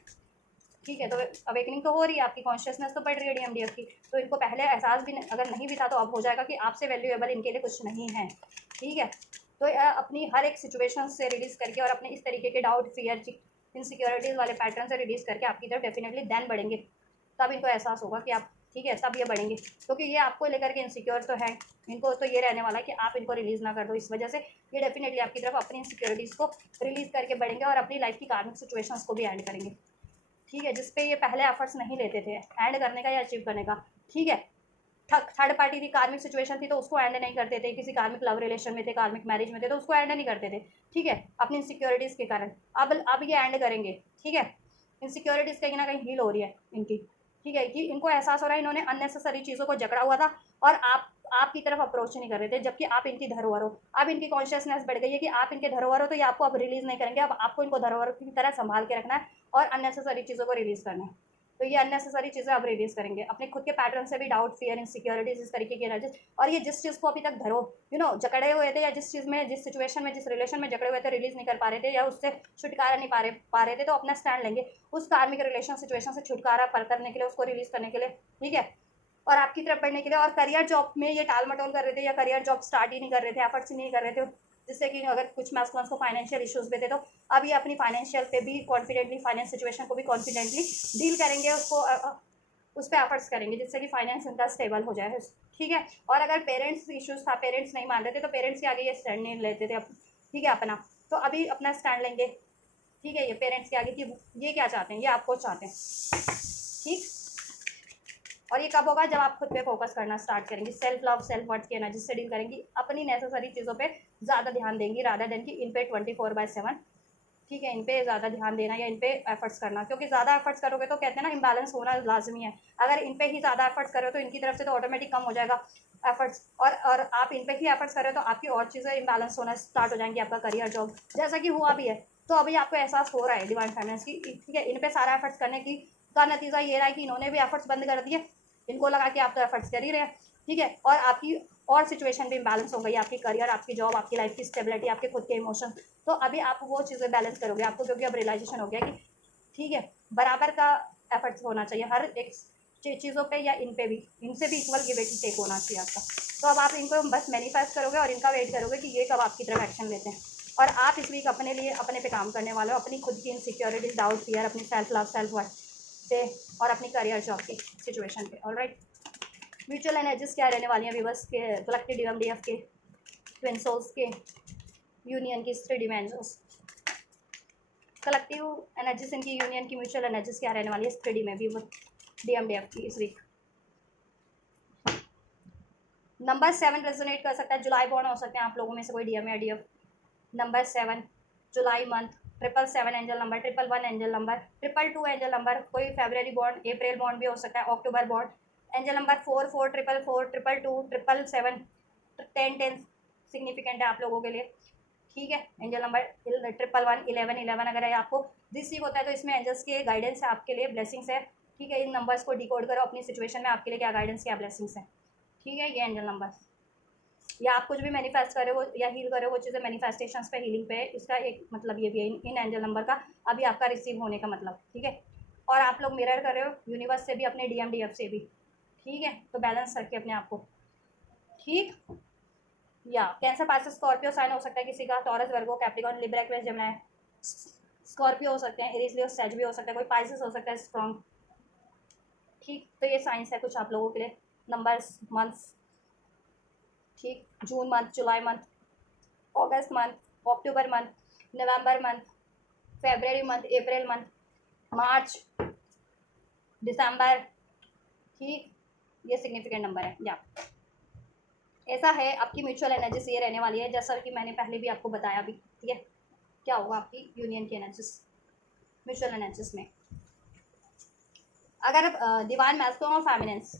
ठीक है, तो अवेकनिंग तो हो रही है, आपकी कॉन्शियसनेस तो बढ़ रही है DMDF की, तो इनको पहले एहसास भी अगर नहीं भी था तो अब हो जाएगा कि आपसे वैल्यूएबल इनके लिए कुछ नहीं है। ठीक है, तो अपनी हर एक सिचुएशन से रिलीज़ करके और अपने इस तरीके के डाउट, फियर, इनसिक्योरिटीज़ वाले पैटर्न से रिलीज़ करके आपकी तरफ डेफिनेटली दैन बढ़ेंगे, तब इनको एहसास होगा कि आप ठीक है, तब ये बढ़ेंगे, क्योंकि ये आपको लेकर के इनसिक्योर तो है, इनको तो ये रहने वाला है कि आप इनको रिलीज़ ना कर दो, इस वजह से ये डेफिनेटली आपकी तरफ अपनी इनसिक्योरिटीज़ को रिलीज़ करके बढ़ेंगे और अपनी लाइफ की कार्मिक सिचुएशंस को भी एंड करेंगे। ठीक है, जिस पे ये पहले एफर्ट्स नहीं लेते थे एंड करने का या अचीव करने का। ठीक है, थर्ड पार्टी थी, कार्मिक सिचुएशन थी, तो उसको एंड नहीं करते थे, किसी कार्मिक लव रिलेशन में थे, कार्मिक मैरिज में थे, तो उसको एंड नहीं करते थे। ठीक है, अपनी इनसिक्योरिटीज़ के कारण अब ये एंड करेंगे। ठीक है, इनसिक्योरिटीज़ कहीं ना कहीं हील हो रही है इनकी। ठीक है, कि इनको एहसास हो रहा है इन्होंने अननेसेसरी चीज़ों को जकड़ा हुआ था और आपकी तरफ अप्रोच नहीं कर रहे थे, जबकि आप इनकी धरोहर हो। अब इनकी कॉन्शियसनेस बढ़ गई है कि आप इनके धरोहर हो, तो ये आपको अब रिलीज़ नहीं करेंगे, अब आपको इनको धरोहर की तरह संभाल के रखना है और अननेसेसरी चीज़ों को रिलीज़ करना है। तो ये अननेसेसरी चीज़ें अब रिलीज़ करेंगे, अपने खुद के पैटर्न से भी डाउट, फियर, इनसिक्योरिटीज, इस तरीके की एनर्जी। और ये जिस चीज़ को अभी तक धरो जकड़े हुए थे, या जिस चीज़ में, जिस सिचुएशन में, जिस रिलेशन में जकड़े हुए थे, रिलीज़ नहीं कर पा रहे थे या उससे छुटकारा नहीं पा रहे थे, तो अपना स्टैंड लेंगे उस कार्मिक रिलेशन सिचुएशन से छुटकारा करने के लिए, उसको रिलीज़ करने के लिए। ठीक है, और आपकी तरफ बढ़ने के लिए। और करियर जॉब में ये टाल मटोल कर रहे थे या करियर जॉब स्टार्ट ही नहीं कर रहे थे, एफर्ट्स ही नहीं कर रहे थे, जिससे कि अगर कुछ मैस्कुलिन्स को फाइनेंशियल इश्यूज में थे, तो अब ये अपनी फाइनेंशियल पे भी कॉन्फिडेंटली, फाइनेंस सिचुएशन को भी कॉन्फिडेंटली डील करेंगे, उसको उस पर एफर्ट्स करेंगे, जिससे कि फाइनेंस उनका स्टेबल हो जाए। ठीक है, और अगर पेरेंट्स इश्यूज था, पेरेंट्स नहीं मान रहे थे, तो पेरेंट्स के आगे ये स्टैंड नहीं लेते थे। ठीक है, अपना तो अभी अपना स्टैंड लेंगे। ठीक है, ये पेरेंट्स के आगे कि ये क्या चाहते हैं, ये आपको चाहते हैं। ठीक, और ये कब होगा, जब आप खुद पे फोकस करना स्टार्ट करेंगी, सेल्फ लव, सेल्फ वर्थ की एनर्जी से डील करेंगी, अपनी नेसेसरी चीज़ों पे ज़्यादा ध्यान देंगी रादर देन कि इन पे 24/7। ठीक है, इन पे ज़्यादा ध्यान देना या इन पे एफर्ट्स करना, क्योंकि ज़्यादा एफर्ट्स करोगे तो कहते हैं ना, इम्बैलेंस होना लाजमी है। अगर इन पे ही ज़्यादा एफर्ट्स करो तो इनकी तरफ से तो ऑटोमेटिक कम हो जाएगा एफर्ट्स, और आप इन पे ही एफर्ट्स करो तो आपकी और चीज़ें इम्बैलेंस होना स्टार्ट हो जाएंगी, आपका करियर, जॉब, जैसा कि हुआ भी है। तो अभी आपको एहसास हो रहा है डिवाइन फाइनेंस की। ठीक है, इन पे सारा एफर्ट्स करने की का नतीजा ये रहा है कि इन्होंने भी एफर्ट्स बंद कर दिए, इनको लगा कि आप तो एफर्ट्स कर ही रहे हैं। ठीक है, और आपकी और सिचुएशन भी इम्बैलेंस हो गई, आपकी करियर, आपकी जॉब, आपकी लाइफ की स्टेबिलिटी, आपके खुद के इमोशन। तो अभी आप वो चीज़ें बैलेंस करोगे आपको, क्योंकि अब रियलाइजेशन हो गया कि ठीक है, बराबर का एफर्ट्स होना चाहिए हर एक चीज़ों पे, या इन पे भी, इनसे भी इक्वल गिव एंड टेक होना चाहिए आपका। तो अब आप इनको बस मैनिफेस्ट करोगे और इनका वेट करोगे कि ये कब आपकी तरफ एक्शन लेते हैं। और आप इस वीक अपने लिए, अपने पे काम करने वाले हो, अपनी खुद की इनसिक्योरिटीज, डाउट, फियर, अपनी सेल्फ लव, सेल्फ वर्थ से, और अपनी करियर, जॉब की सिचुएशन पे। ऑलराइट, म्यूचुअल एनर्जीज क्या रहने वाली हैं व्यूअर्स के, कलेक्टिव DMDF के, ट्विन सोल्स के, यूनियन की 3 डिमेंशंस, कलेक्टिव एनर्जीज इनकी, यूनियन की म्यूचुअल एनर्जीज क्या रहने वाली है इस 3D में भी, DMDF की इस वीक। नंबर 7 रेजोनेट कर सकता है, जुलाई बॉर्न हो सकते हैं आप लोगों में से कोई DM या DF। नंबर 7 जुलाई month, 777 angel number, 111 angel number, 222 angel number, कोई फेब्रवरी बॉर्न, अप्रैल बॉर्न भी हो सकता है, October born. Angel number 4444, 222, 777, 1010 significant है आप लोगों के लिए। ठीक है, एंजल नंबर 111, 1111 अगर आपको रिसीव होता है तो इसमें एंजल्स के गाइडेंस है आपके लिए, ब्लेसिंग्स है। ठीक है, इन नंबर्स को डिकोड करो अपनी सिचुएशन में, आपके लिए क्या गाइडेंस, क्या ब्लेसिंग्स है। ठीक है, ये एंजल नंबर, या आप कुछ भी मैनिफेस्ट करे हो या हील करे हो, वो चीज़ें मैनिफेस्टेशंस पे, हीलिंग पे है, इसका एक मतलब ये भी है इन एंजल नंबर का अभी आपका रिसीव होने का मतलब। ठीक है, और आप लोग मिरर कर रहे हो यूनिवर्स से भी, अपने DMDF से भी। ठीक है, तो बैलेंस रखिए अपने आप को। ठीक, या कैंसर, पाइसेस, स्कॉर्पियो साइन हो सकता है किसी का, Taurus, Virgo, Capricorn, Libra, Aquarius, Gemini. Scorpio हो सकते हैं, एरीज, लियो, सैज भी हो सकता है, कोई पाइसेस हो सकता है स्ट्रॉन्ग। ठीक, तो ये साइंस है कुछ आप लोगों के लिए, नंबर्स, मंथ्स। ठीक, जून मंथ, जुलाई मंथ, अगस्त मंथ, अक्टूबर मंथ, नवंबर मंथ, फरवरी मंथ, अप्रैल मंथ, मार्च, दिसंबर। ठीक, ये सिग्निफिकेंट नंबर है। या ऐसा है, आपकी म्यूचुअल एनर्जीज ये रहने वाली है, जैसा कि मैंने पहले भी आपको बताया भी। ठीक है, क्या होगा आपकी यूनियन की एनर्जीज, म्यूचुअल एनर्जीज में। अगर डिवाइन मैस्कुलिन और फेमिनिन्स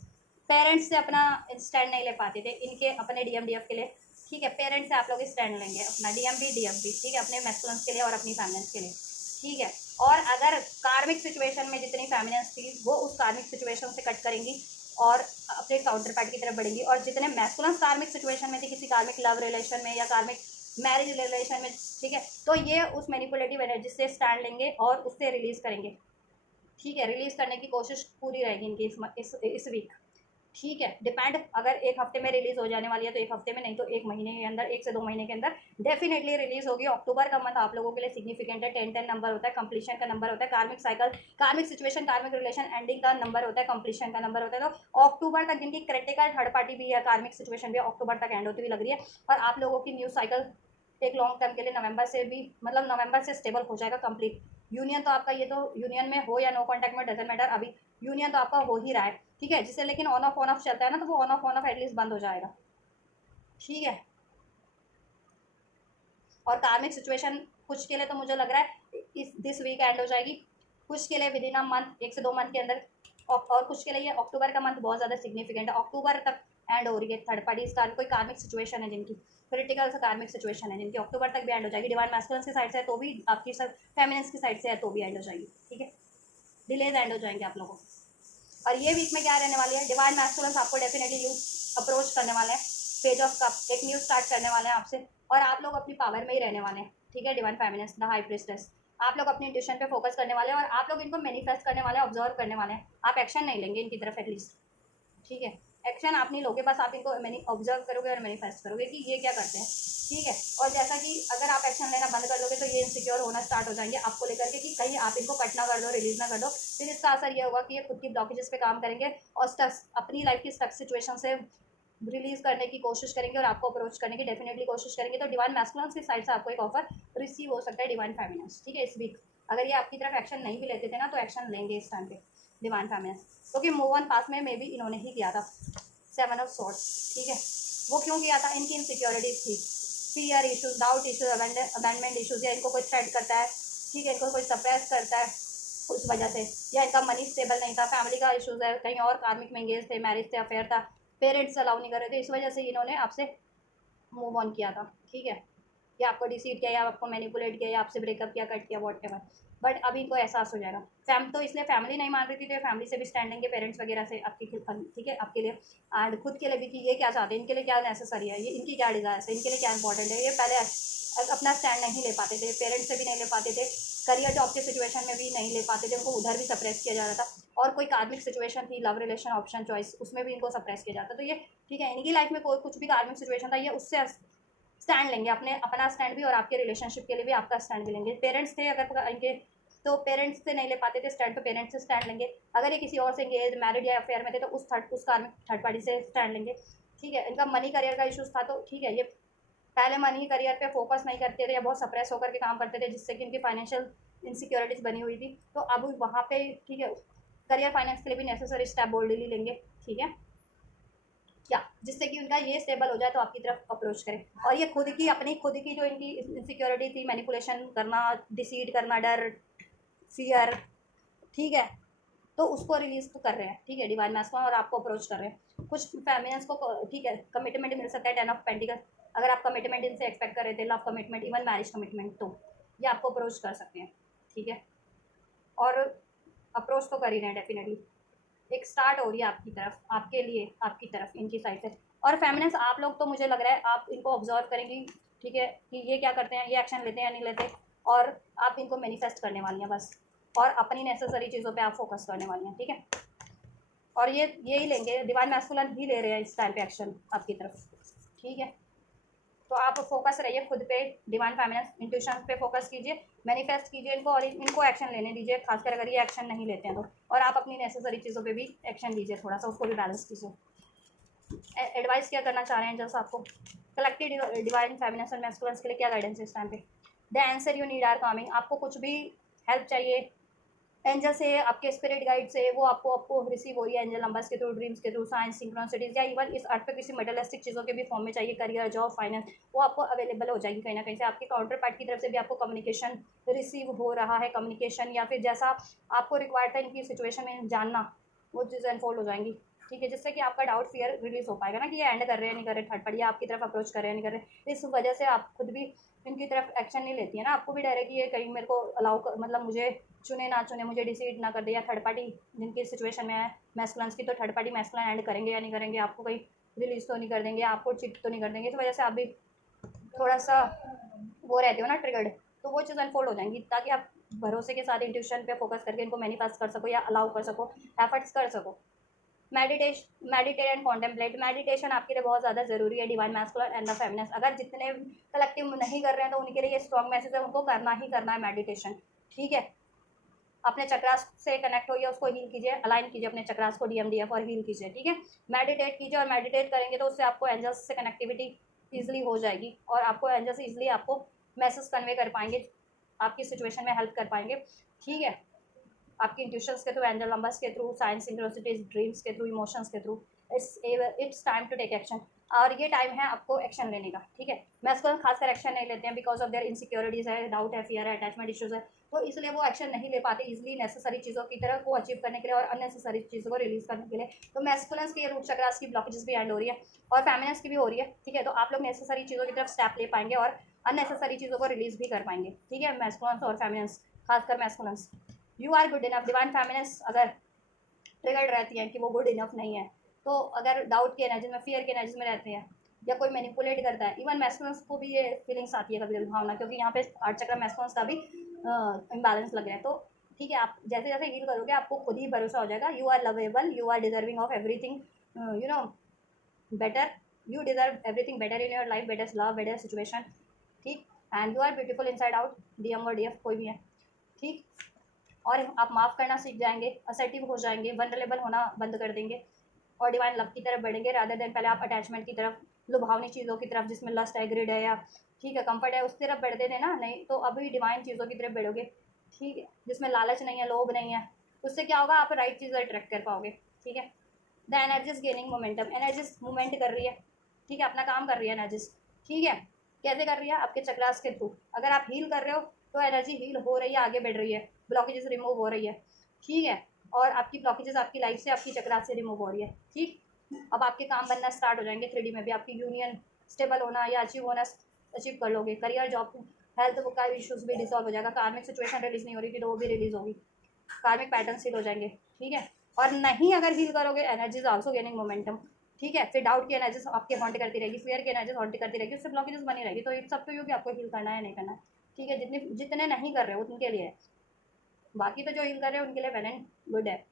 पेरेंट्स से अपना स्टैंड नहीं ले पाते थे इनके अपने DMDF के लिए। ठीक है, पेरेंट्स से आप लोग स्टैंड लेंगे अपना, DM भी DF भी। ठीक है, अपने मैस्कुलिन्स के लिए और अपनी फेमिनिन्स के लिए। ठीक है, और अगर कार्मिक सिचुएशन में जितनी फेमिनिन्स थी वो उस कार्मिक सिचुएशन से कट करेंगी और अपने काउंटर पार्ट की तरफ बढ़ेंगी, और जितने मैस्कुलिन्स कार्मिक सिचुएशन में थी, किसी कार्मिक लव रिलेशन में या कार्मिक मैरिज रिलेशन में, ठीक है, तो ये उस मैनिपुलेटिव एनर्जी से स्टैंड लेंगे और उससे रिलीज करेंगे। ठीक है, रिलीज करने की कोशिश पूरी रहेगी इनकी इस वीक। ठीक है, डिपेंड, अगर एक हफ्ते में रिलीज हो जाने वाली है तो एक हफ्ते में, नहीं तो एक महीने के अंदर, 1 से 2 महीने के अंदर डेफिनेटली रिलीज होगी। अक्टूबर का मंथ आप लोगों के लिए सिग्निफिकेंट है। 10 10 नंबर होता है, कंप्लीशन का नंबर होता है, कार्मिक साइकिल, कार्मिक सिचुएशन, कार्मिक रिलेशन एंडिंग का नंबर होता है, कंप्लीशन का नंबर होता है। तो अक्टूबर तक जिनकी क्रिटिकल थर्ड पार्टी भी है, कार्मिक सिचुएशन भी अक्टूबर तक एंड होती हुई लग रही है। और आप लोगों की न्यू साइकिल एक लॉन्ग टर्म के लिए नवंबर से भी, मतलब नवंबर से स्टेबल हो जाएगा कंप्लीट। यूनियन तो आपका, ये तो यूनियन में हो या नो कॉन्टैक्ट में डजंट मैटर, अभी यूनियन तो आपका हो ही रहा है, ठीक है, जिससे लेकिन ऑन ऑफ चलता है ना, तो वो ऑन ऑफ एटलीस्ट बंद हो जाएगा, ठीक है। और कार्मिक सिचुएशन कुछ के लिए तो मुझे लग रहा है इस दिस वीक एंड हो जाएगी, कुछ के लिए विद इन अ मंथ, 1 से 2 मंथ के अंदर, और कुछ के लिए ये अक्टूबर का मंथ बहुत ज़्यादा सिग्निफिकेंट है, अक्टूबर तक एंड हो रही है थर्ड पार्टी कोई कार्मिक सिचुएशन है जिनकी, क्रिटिकल से कार्मिक सिचुएशन है जिनकी, अक्टूबर तक भी एंड हो जाएगी। डिवाइन मैस्कुलिन्स की साइड से है तो भी, आपकी सब फेमिनिन्स की साइड से है तो भी एंड हो जाएगी, ठीक है, डिलेज एंड हो जाएंगे आप लोगों को। और ये वीक में क्या रहने वाली है, डिवाइन मैस्कुलिन्स आपको डेफिनेटली यूज अप्रोच करने वाले हैं, पेज ऑफ कप, एक न्यू स्टार्ट करने वाले हैं आपसे, और आप लोग अपनी पावर में ही रहने वाले हैं, ठीक है। Divine feminist, the high priestess, आप लोग अपनी इंट्यूशन पे फोकस करने वाले हैं और आप लोग इनको मैनिफेस्ट करने वाले हैं, ऑब्जर्व करने वाले हैं, आप एक्शन नहीं लेंगे इनकी तरफ एटलीस्ट, ठीक है। एक्शन आप नहीं लोगे, बस आप इनको ऑब्जर्व करोगे और मैनिफेस्ट करोगे कि ये क्या करते हैं, ठीक है। और जैसा कि अगर आप एक्शन लेना बंद कर दोगे तो ये इनसिक्योर होना स्टार्ट हो जाएंगे आपको लेकर के कि कहीं आप इनको कट ना कर दो, रिलीज ना कर दो, फिर इसका असर ये होगा कि ये खुद की ब्लॉकेजेस पे काम करेंगे और अपनी लाइफ की स्टक सिचुएशन से रिलीज करने की कोशिश करेंगे और आपको अप्रोच करने की डेफिनेटली कोशिश करेंगे। तो डिवाइन मैस्कुलिन्स की साइड से आपको एक ऑफर रिसीव हो सकता है, डिवाइन फेमिनिन्स, ठीक है, इस वीक। अगर ये आपकी तरफ एक्शन नहीं भी लेते थे ना, तो एक्शन लेंगे इस टाइम पे डिवाइन फेमिनिन्स, क्योंकि मूव ऑन पास में मे बी इन्होंने ही किया था 7 ऑफ स्वॉर्ड्स, ठीक है। वो क्यों किया था, इनकी इनसिक्योरिटीज थी, fear issues, doubt issues, abandonment issues, या इनको कोई थ्रेट करता है, ठीक है, इनको कोई सप्रेस करता है उस वजह से, या इनका मनी स्टेबल नहीं था, फैमिली का इशूज है, कहीं और कार्मिक में एंगेज थे, मैरिज थे, अफेयर था, पेरेंट्स अलाउ नहीं कर रहे थे, इस वजह से इन्होंने आपसे मूव ऑन किया था, ठीक है, या आपको डिसीड किया, या आपको मैनिपुलेट किया, या आपसे ब्रेकअप किया, कट किया, वॉट एवर। बट अभी इनको एहसास हो जाएगा, तो इसलिए फैमिली नहीं मान रही थी, तो फैमिली से भी स्टैंड लेंगे, पेरेंट्स वगैरह से आपकी, ठीक है, आपके लिए एंड खुद के लिए भी कि ये क्या चाहते हैं, इनके लिए क्या नेसेसरी है, ये इनकी क्या डिज़ायर है, इनके लिए क्या इंपॉर्टेंट है। ये पहले अपना स्टैंड नहीं ले पाते थे, पेरेंट्स से भी नहीं ले पाते थे, करियर जॉब के सिचुएशन में भी नहीं ले पाते थे, उनको उधर भी सप्रेस किया जा रहा था, और कोई कार्मिक सिचुएशन थी, लव रिलेशन ऑप्शन चॉइस, उसमें भी इनको सप्रेस किया जाता। तो ये, ठीक है, इनकी लाइफ में कोई कुछ भी कार्मिक सिचुएशन था, ये उससे स्टैंड लेंगे, अपने अपना स्टैंड भी और आपके रिलेशनशिप के लिए भी आपका स्टैंड भी लेंगे। पेरेंट्स थे अगर इनके, तो पेरेंट्स से नहीं ले पाते थे स्टैंड, तो पेरेंट्स से स्टैंड लेंगे। अगर ये किसी और से एंगेज, मैरिड या अफेयर में थे, तो उस थर्ड पार्टी से स्टैंड लेंगे, ठीक है। इनका मनी करियर का इशूज था, तो ठीक है, ये पहले मनी करियर पे फोकस नहीं करते थे या बहुत सप्रेस होकर के काम करते थे, जिससे कि इनकी फाइनेंशियल इनसिक्योरिटीज बनी हुई थी। तो अब वहाँ पे, ठीक है, करियर फाइनेंस के लिए भी नेसेसरी स्टेप बोल्डली लेंगे, ठीक है, क्या, जिससे कि उनका ये स्टेबल हो जाए तो आपकी तरफ अप्रोच करें। और ये खुद की जो इनकी इनसिक्योरिटी थी, मैनिपुलेशन करना, डिसीड करना, डर, फियर, ठीक है, तो उसको रिलीज तो कर रहे हैं, ठीक है, डिवाइन मैस्कुलिन, और आपको अप्रोच कर रहे हैं। कुछ फेमिनिन्स को, ठीक है, कमिटमेंट मिल सकता है, 10 ऑफ पेंटिकल, अगर आप कमिटमेंट इनसे एक्सपेक्ट कर रहे थे, love commitment, even marriage commitment, तो ये आपको अप्रोच कर सकते हैं, ठीक है। और अप्रोच तो कर ही रहे हैं डेफिनेटली, एक स्टार्ट हो रही है आपकी तरफ, आपके लिए, आपकी तरफ, इनकी साइड से। और फेमिनिन्स आप लोग तो मुझे लग रहा है आप इनको ऑब्जर्व करेंगी, ठीक है, कि ये क्या करते हैं, ये एक्शन लेते हैं या नहीं लेते, और आप इनको मैनिफेस्ट करने वाली हैं बस, और अपनी नेसेसरी चीज़ों पे आप फोकस करने वाली हैं, ठीक है। और ये ही लेंगे, डिवाइन मैस्कुलिन ही ले रहे हैं इस टाइम पे एक्शन आपकी तरफ, ठीक है। तो आप फोकस रहिए खुद पे, डिवाइन फेमिनिन्स, इंट्यूशन पे फोकस कीजिए, मैनिफेस्ट कीजिए इनको, और इनको एक्शन लेने दीजिए, खासकर अगर ये एक्शन नहीं लेते हैं तो। और आप अपनी नेसेसरी चीज़ों पे भी एक्शन लीजिए, थोड़ा सा उसको भी बैलेंस कीजिए। एडवाइस क्या करना चाह रहे हैं जैसा आपको, कलेक्टिव डिवाइन फेमिनिन्स और मैस्कुलिन्स के लिए क्या गाइडेंस है इस टाइम पे। The answer you need are coming, आपको कुछ भी हेल्प चाहिए एंजल से, आपके स्पिरिट गाइड से, वो आपको रिसीव हो रही है एंजल नंबर्स के थ्रू, ड्रीम्स के थ्रू, साइंस, सिंक्रोनिसिटीज, या इवन इस अर्थ पे किसी मेटलिस्टिक चीज़ों के भी फॉर्म में चाहिए, करियर, जॉब, फाइनेंस, वो आपको अवेलेबल हो जाएगी कहीं ना कहीं से। आपके काउंटर पार्ट की तरफ से भी आपको कम्युनिकेशन रिसीव हो रहा है, कम्युनिकेशन, या फिर जैसा आपको रिक्वायर्ड था इनकी सिचुएशन में जानना, वो चीज़ें अनफोल्ड हो जाएंगी, ठीक है, जिससे कि आपका डाउट, फियर रिलीज हो पाएगा ना, कि ये एंड कर रहे हैं नहीं कर रहे, थर्ड पार्टी आपकी तरफ अप्रोच कर रहे हैं नहीं कर रहे। इस वजह से आप खुद भी इनकी तरफ एक्शन नहीं लेती है ना, आपको भी डर है कि ये कहीं मेरे को अलाउ कर, मतलब मुझे चुने ना चुने, मुझे डिसाइड ना कर दे, या थर्ड पार्टी जिनकी सिचुएशन में है मैस्कुलिन्स की, तो थर्ड पार्टी मैस्कुलिन एंड करेंगे या नहीं करेंगे, आपको कहीं रिलीज तो नहीं कर देंगे, आपको चिट तो नहीं कर देंगे, इस वजह से आप भी थोड़ा सा वो रहते हो ना, ट्रिगर्ड। तो वो चीज़ अनफोल्ड हो जाएंगी, ताकि आप भरोसे के साथ इंट्यूशन पे फोकस करके इनको मैनिफेस्ट कर सको, या अलाउ कर सको, एफर्ट्स कर सको, मेडिटेट एंड कॉन्टेम्पलेट। मेडिटेशन आपके लिए बहुत ज़्यादा ज़रूरी है, divine masculine and the feminine. अगर जितने कलेक्टिव नहीं कर रहे हैं तो उनके लिए ये स्ट्रॉन्ग मैसेज है, उनको करना ही करना है मेडिटेशन। ठीक है, अपने चक्रास से कनेक्ट होइए, उसको हील कीजिए, अलाइन कीजिए अपने चक्रास को, DMDF और हील कीजिए। ठीक है, मेडिटेट कीजिए, और मेडिटेट करेंगे तो उससे आपको एंजल्स से कनेक्टिविटी ईजिली हो जाएगी, और आपको एंजल्स ईजिली आपको मैसेज कन्वे कर पाएंगे, आपकी सिचुएशन में हेल्प कर पाएंगे। ठीक है, आपकी इंट्यूशंस के थ्रू, एंजल नंबर्स के थ्रू, साइंस सिंक्रोनिसिटीज, ड्रीम्स के थ्रू, इमोशंस के through. It's time to take action, और ये टाइम है आपको एक्शन लेने का। ठीक है, मैस्कुलिन खासकर एक्शन नहीं लेते हैं बिकॉज ऑफ देयर इनसिक्योरिटीज़ है, डाउट है, फियर है, अटैचमेंट इश्यूज है, तो इसलिए वो एक्शन नहीं ले पाते इजिली नेसेसरी चीज़ों की तरह को अचीव करने के लिए और अननेसेसरी चीज़ों को रिलीज करने के लिए। तो मैस्कुलिन्स की रूट चक्रास की ब्लॉकेजेस भी एंड हो रही है, और फेमिनिन्स की भी हो रही है। ठीक है, तो आप लोग नेसेसरी चीज़ों की तरफ स्टेप ले पाएंगे और अननेसेसरी चीज़ों को रिलीज भी कर पाएंगे। ठीक है, मैस्कुलिन्स और फेमिनिन्स, खासकर masculines. You are good enough. Divine feminines अगर ट्रिगर्ड रहती हैं कि वो गुड इनफ नहीं है, तो अगर डाउट के एनर्जी में, फियर के एनर्जी में रहते हैं, या कोई मैनिपुलेट करता है, इवन मैस्कुलिन्स को भी ये फीलिंग्स आती है कभी कभी, भावना, क्योंकि यहाँ पे 8 चक्र मैस्कुलिन्स का भी इम्बैलेंस लग रहा है। तो ठीक है, आप जैसे जैसे हील करोगे आपको खुद ही भरोसा हो जाएगा, you are lovable, you are deserving of everything, you know better, you deserve everything better in your life, better love, better situation. ठीक, and you are beautiful inside out, DM और DF कोई भी है। ठीक, और आप माफ़ करना सीख जाएंगे, असर्टिव हो जाएंगे, वनरेबल होना बंद कर देंगे, और डिवाइन लव की तरफ बढ़ेंगे, रादर देन पहले आप अटैचमेंट की तरफ, लुभावनी चीज़ों की तरफ जिसमें लस्ट है, ग्रिड है, या ठीक है कंफर्ट है, उस तरफ बढ़ते थे ना, नहीं तो अभी डिवाइन चीज़ों की तरफ बढ़ोगे। ठीक है, जिसमें लालच नहीं है, लोभ नहीं है, उससे क्या होगा, आप राइट चीज़ अट्रैक्ट कर पाओगे। ठीक है, the energies gaining momentum, energies movement कर रही है। ठीक है, अपना काम कर रही है एनर्जीज। ठीक है, कैसे कर रही है, आपके चक्रास के थ्रू। अगर आप हील कर रहे हो तो एनर्जी हील हो रही है, आगे बढ़ रही है, ब्लॉकेजेस रिमूव हो रही है। ठीक है, और आपकी ब्लॉकेजेस आपकी लाइफ से, आपकी चक्रास से रिमूव हो रही है। ठीक, अब आपके काम बनना स्टार्ट हो जाएंगे 3D में भी, आपकी यूनियन स्टेबल होना या अचीव होना अचीव कर लोगे, करियर, जॉब, हेल्थ का इशूज़ भी डिसॉल्व हो जाएगा, कार्मिक सिचुएशन रिलीज नहीं हो रही थी तो वो भी रिलीज होगी, कार्मिक पैटर्न सील हो जाएंगे। ठीक है, और नहीं अगर हील करोगे, एनर्जीज आल्सो गेनिंग मोमेंटम। ठीक है, फिर डाउट की एनर्जीज आपके हॉन्ट करती रहेगी, फियर की एनर्जीज हॉन्ट करती रहेगी, उससे ब्लॉकेजेस बनी रहेगी। तो इट्स अप टू यू कि आपको हील करना है या नहीं करना है। ठीक है, जितने नहीं कर रहे हो उनके लिए, बाकी तो जो हील कर रहे हैं उनके लिए वेल एंड गुड है।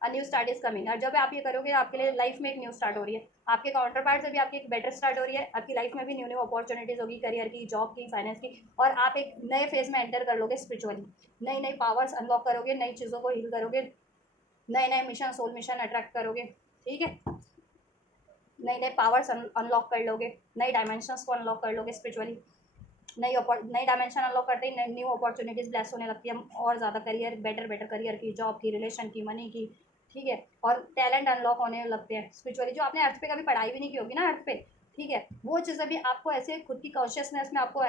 A new start is coming, और जब आप ये करोगे आपके लिए लाइफ में एक न्यू स्टार्ट हो रही है, आपके काउंटर पार्ट से भी आपकी एक बेटर स्टार्ट हो रही है, आपकी लाइफ में भी न्यू न्यू अपॉर्चुनिटीज़ होगी, करियर की, जॉब की, फाइनेंस की, और आप एक नए फेज में एंटर कर लोगे स्पिरिचुअली, नई नई पावर्स अनलॉक करोगे, नई चीज़ों को हील करोगे, नए नए मिशन, सोल मिशन अट्रैक्ट करोगे। ठीक है, नए नए पावर्स अनलॉक कर लोगे, नई डायमेंशंस को अनलॉक कर लोगे स्पिरिचुअली, नई डायमेंशन अनलॉक करते ही न्यू अपॉर्चुनिटीज़ ब्लेस होने लगती है, और ज़्यादा करियर, बेटर बेटर करियर की, जॉब की, रिलेशन की, मनी की। ठीक है, और टैलेंट अनलॉक होने लगते हैं स्पिरिचुअली, जो आपने अर्थ पे कभी पढ़ाई भी नहीं की होगी ना अर्थ पे। ठीक है, वो चीज़ें भी आपको ऐसे खुद की कॉन्शियसनेस में आपको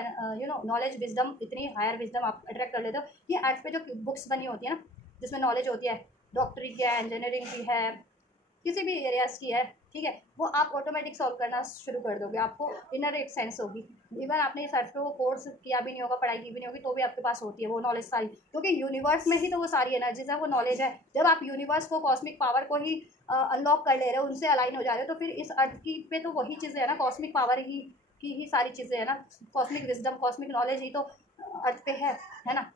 नॉलेज, विजडम, इतनी हायर विजडम आप अट्रैक्ट कर लेते हो। ये अर्थ पे जो बुक्स बनी होती है ना, जिसमें नॉलेज होती है, डॉक्टरी की है, इंजीनियरिंग की है, किसी भी एरियाज की है, ठीक है, वो आप ऑटोमेटिक सॉल्व करना शुरू कर दोगे, आपको इनर एक सेंस होगी। इवन आपने इस अर्थ पे वो कोर्स किया भी नहीं होगा, पढ़ाई की भी नहीं होगी, तो भी आपके पास होती है वो नॉलेज सारी, क्योंकि यूनिवर्स में ही तो वो सारी एनर्जीज है, वो नॉलेज है। जब आप यूनिवर्स को, कॉस्मिक पावर को ही अनलॉक कर ले रहे हो, उनसे अलाइन हो जा रहे हो, तो फिर इस अर्थ की पे तो वही चीज़ें है ना, कॉस्मिक पावर ही की ही सारी चीज़ें है ना, कॉस्मिक विजडम, कॉस्मिक नॉलेज ही तो अर्थ पे है ना,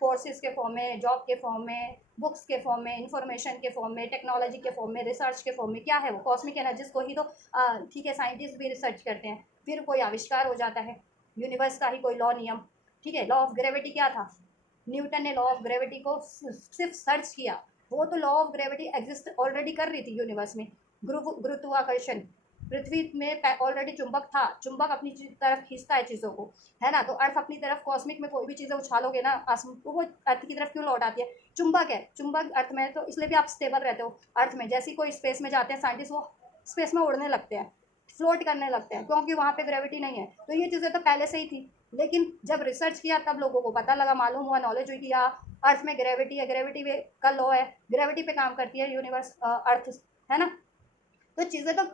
कोर्सेज के फॉर्म में, जॉब के फॉर्म में, बुक्स के फॉर्म में, इंफॉर्मेशन के फॉर्म में, टेक्नोलॉजी के फॉर्म में, रिसर्च के फॉर्म में, क्या है वो कॉस्मिक एनर्जीज को ही तो ठीक है, साइंटिस्ट भी रिसर्च करते हैं, फिर कोई आविष्कार हो जाता है, यूनिवर्स का ही कोई लॉ, नियम। ठीक है, लॉ ऑफ ग्रेविटी क्या था, न्यूटन ने लॉ ऑफ ग्रेविटी को सिर्फ सर्च किया, वो तो law of gravity exist already कर रही थी यूनिवर्स में, गुरुत्वाकर्षण, पृथ्वी में ऑलरेडी चुंबक था, चुंबक अपनी तरफ खींचता है चीज़ों को, है ना, तो अर्थ अपनी तरफ, कॉस्मिक में कोई भी चीज़ें उछालोगे ना तो वो अर्थ की तरफ क्यों लौट आती है, चुंबक है, चुंबक अर्थ में, तो इसलिए भी आप स्टेबल रहते हो अर्थ में। जैसे ही कोई स्पेस में जाते हैं साइंटिस्ट, वो स्पेस में उड़ने लगते हैं, फ्लोट करने लगते हैं, क्योंकि वहाँ पे ग्रेविटी नहीं है। तो ये चीज़ें तो पहले से ही थी, लेकिन जब रिसर्च किया तब लोगों को पता लगा, मालूम हुआ, नॉलेज हुई कि यहाँ अर्थ में ग्रेविटी है, ग्रेविटी का लॉ है, ग्रेविटी पे काम करती है यूनिवर्स, अर्थ, है ना। तो चीज़ें तो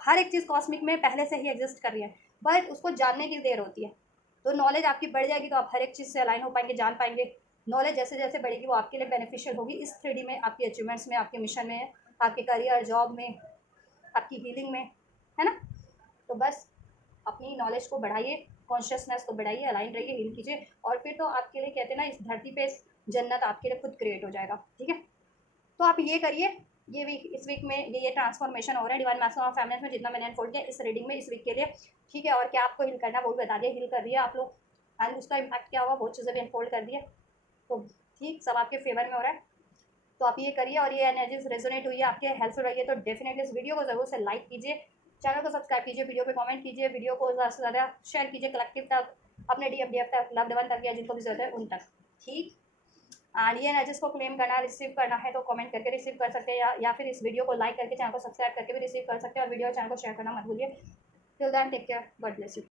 हर एक चीज़ कॉस्मिक में पहले से ही एग्जिस्ट कर रही है, बट उसको जानने की देर होती है। तो नॉलेज आपकी बढ़ जाएगी तो आप हर एक चीज़ से अलाइन हो पाएंगे, जान पाएंगे। नॉलेज जैसे जैसे बढ़ेगी वो आपके लिए बेनिफिशियल होगी इस 3D में, आपकी अचीवमेंट्स में, आपके मिशन में, आपके करियर, जॉब में, आपकी हीलिंग में, है ना। तो बस अपनी नॉलेज को बढ़ाइए, कॉन्शियसनेस को बढ़ाइए, अलाइन रहिए, हील कीजिए, और फिर तो आपके लिए कहते हैं ना, इस धरती पे जन्नत आपके लिए खुद क्रिएट हो जाएगा। ठीक है, तो आप ये करिए, ये वीक, इस वीक में ये ट्रांसफॉर्मेशन हो रहा है डिवाइन मैक्सिमम ऑफ फेमिनिन में, जितना मैंने अनफोल्ड किया इस रीडिंग में इस वीक के लिए, ठीक है। और क्या आपको हिल करना वो भी बता दिया, हिल कर रही है आप लोग, एंड उसका इम्पैक्ट क्या होगा बहुत चीज़ें भी अनफोल्ड कर दिया, तो ठीक सब आपके फेवर में हो रहा है। तो आप ये करिए, और ये एनर्जीज रेजोनेट हुई है आपके, हेल्पफुल रही है, तो डेफिनेटली इस वीडियो को ज़रूर से लाइक कीजिए, चैनल को सब्सक्राइब कीजिए, वीडियो पे कमेंट कीजिए, वीडियो को ज़्यादा से ज़्यादा शेयर कीजिए कलेक्टिव तक, अपने DF तक, लव्ड वन तक, या जिनको भी जरूरत है उन तक, ठीक। एंड ये एनर्जीज को क्लेम करना, रिसीव करना है तो कमेंट करके रिसीव कर सकते हैं, या फिर इस वीडियो को लाइक करके चैनल को सब्सक्राइब करके भी रिसीव कर सकते हैं, और वीडियो चैनल को शेयर करना मत भूलिए। Till then take care, God bless you.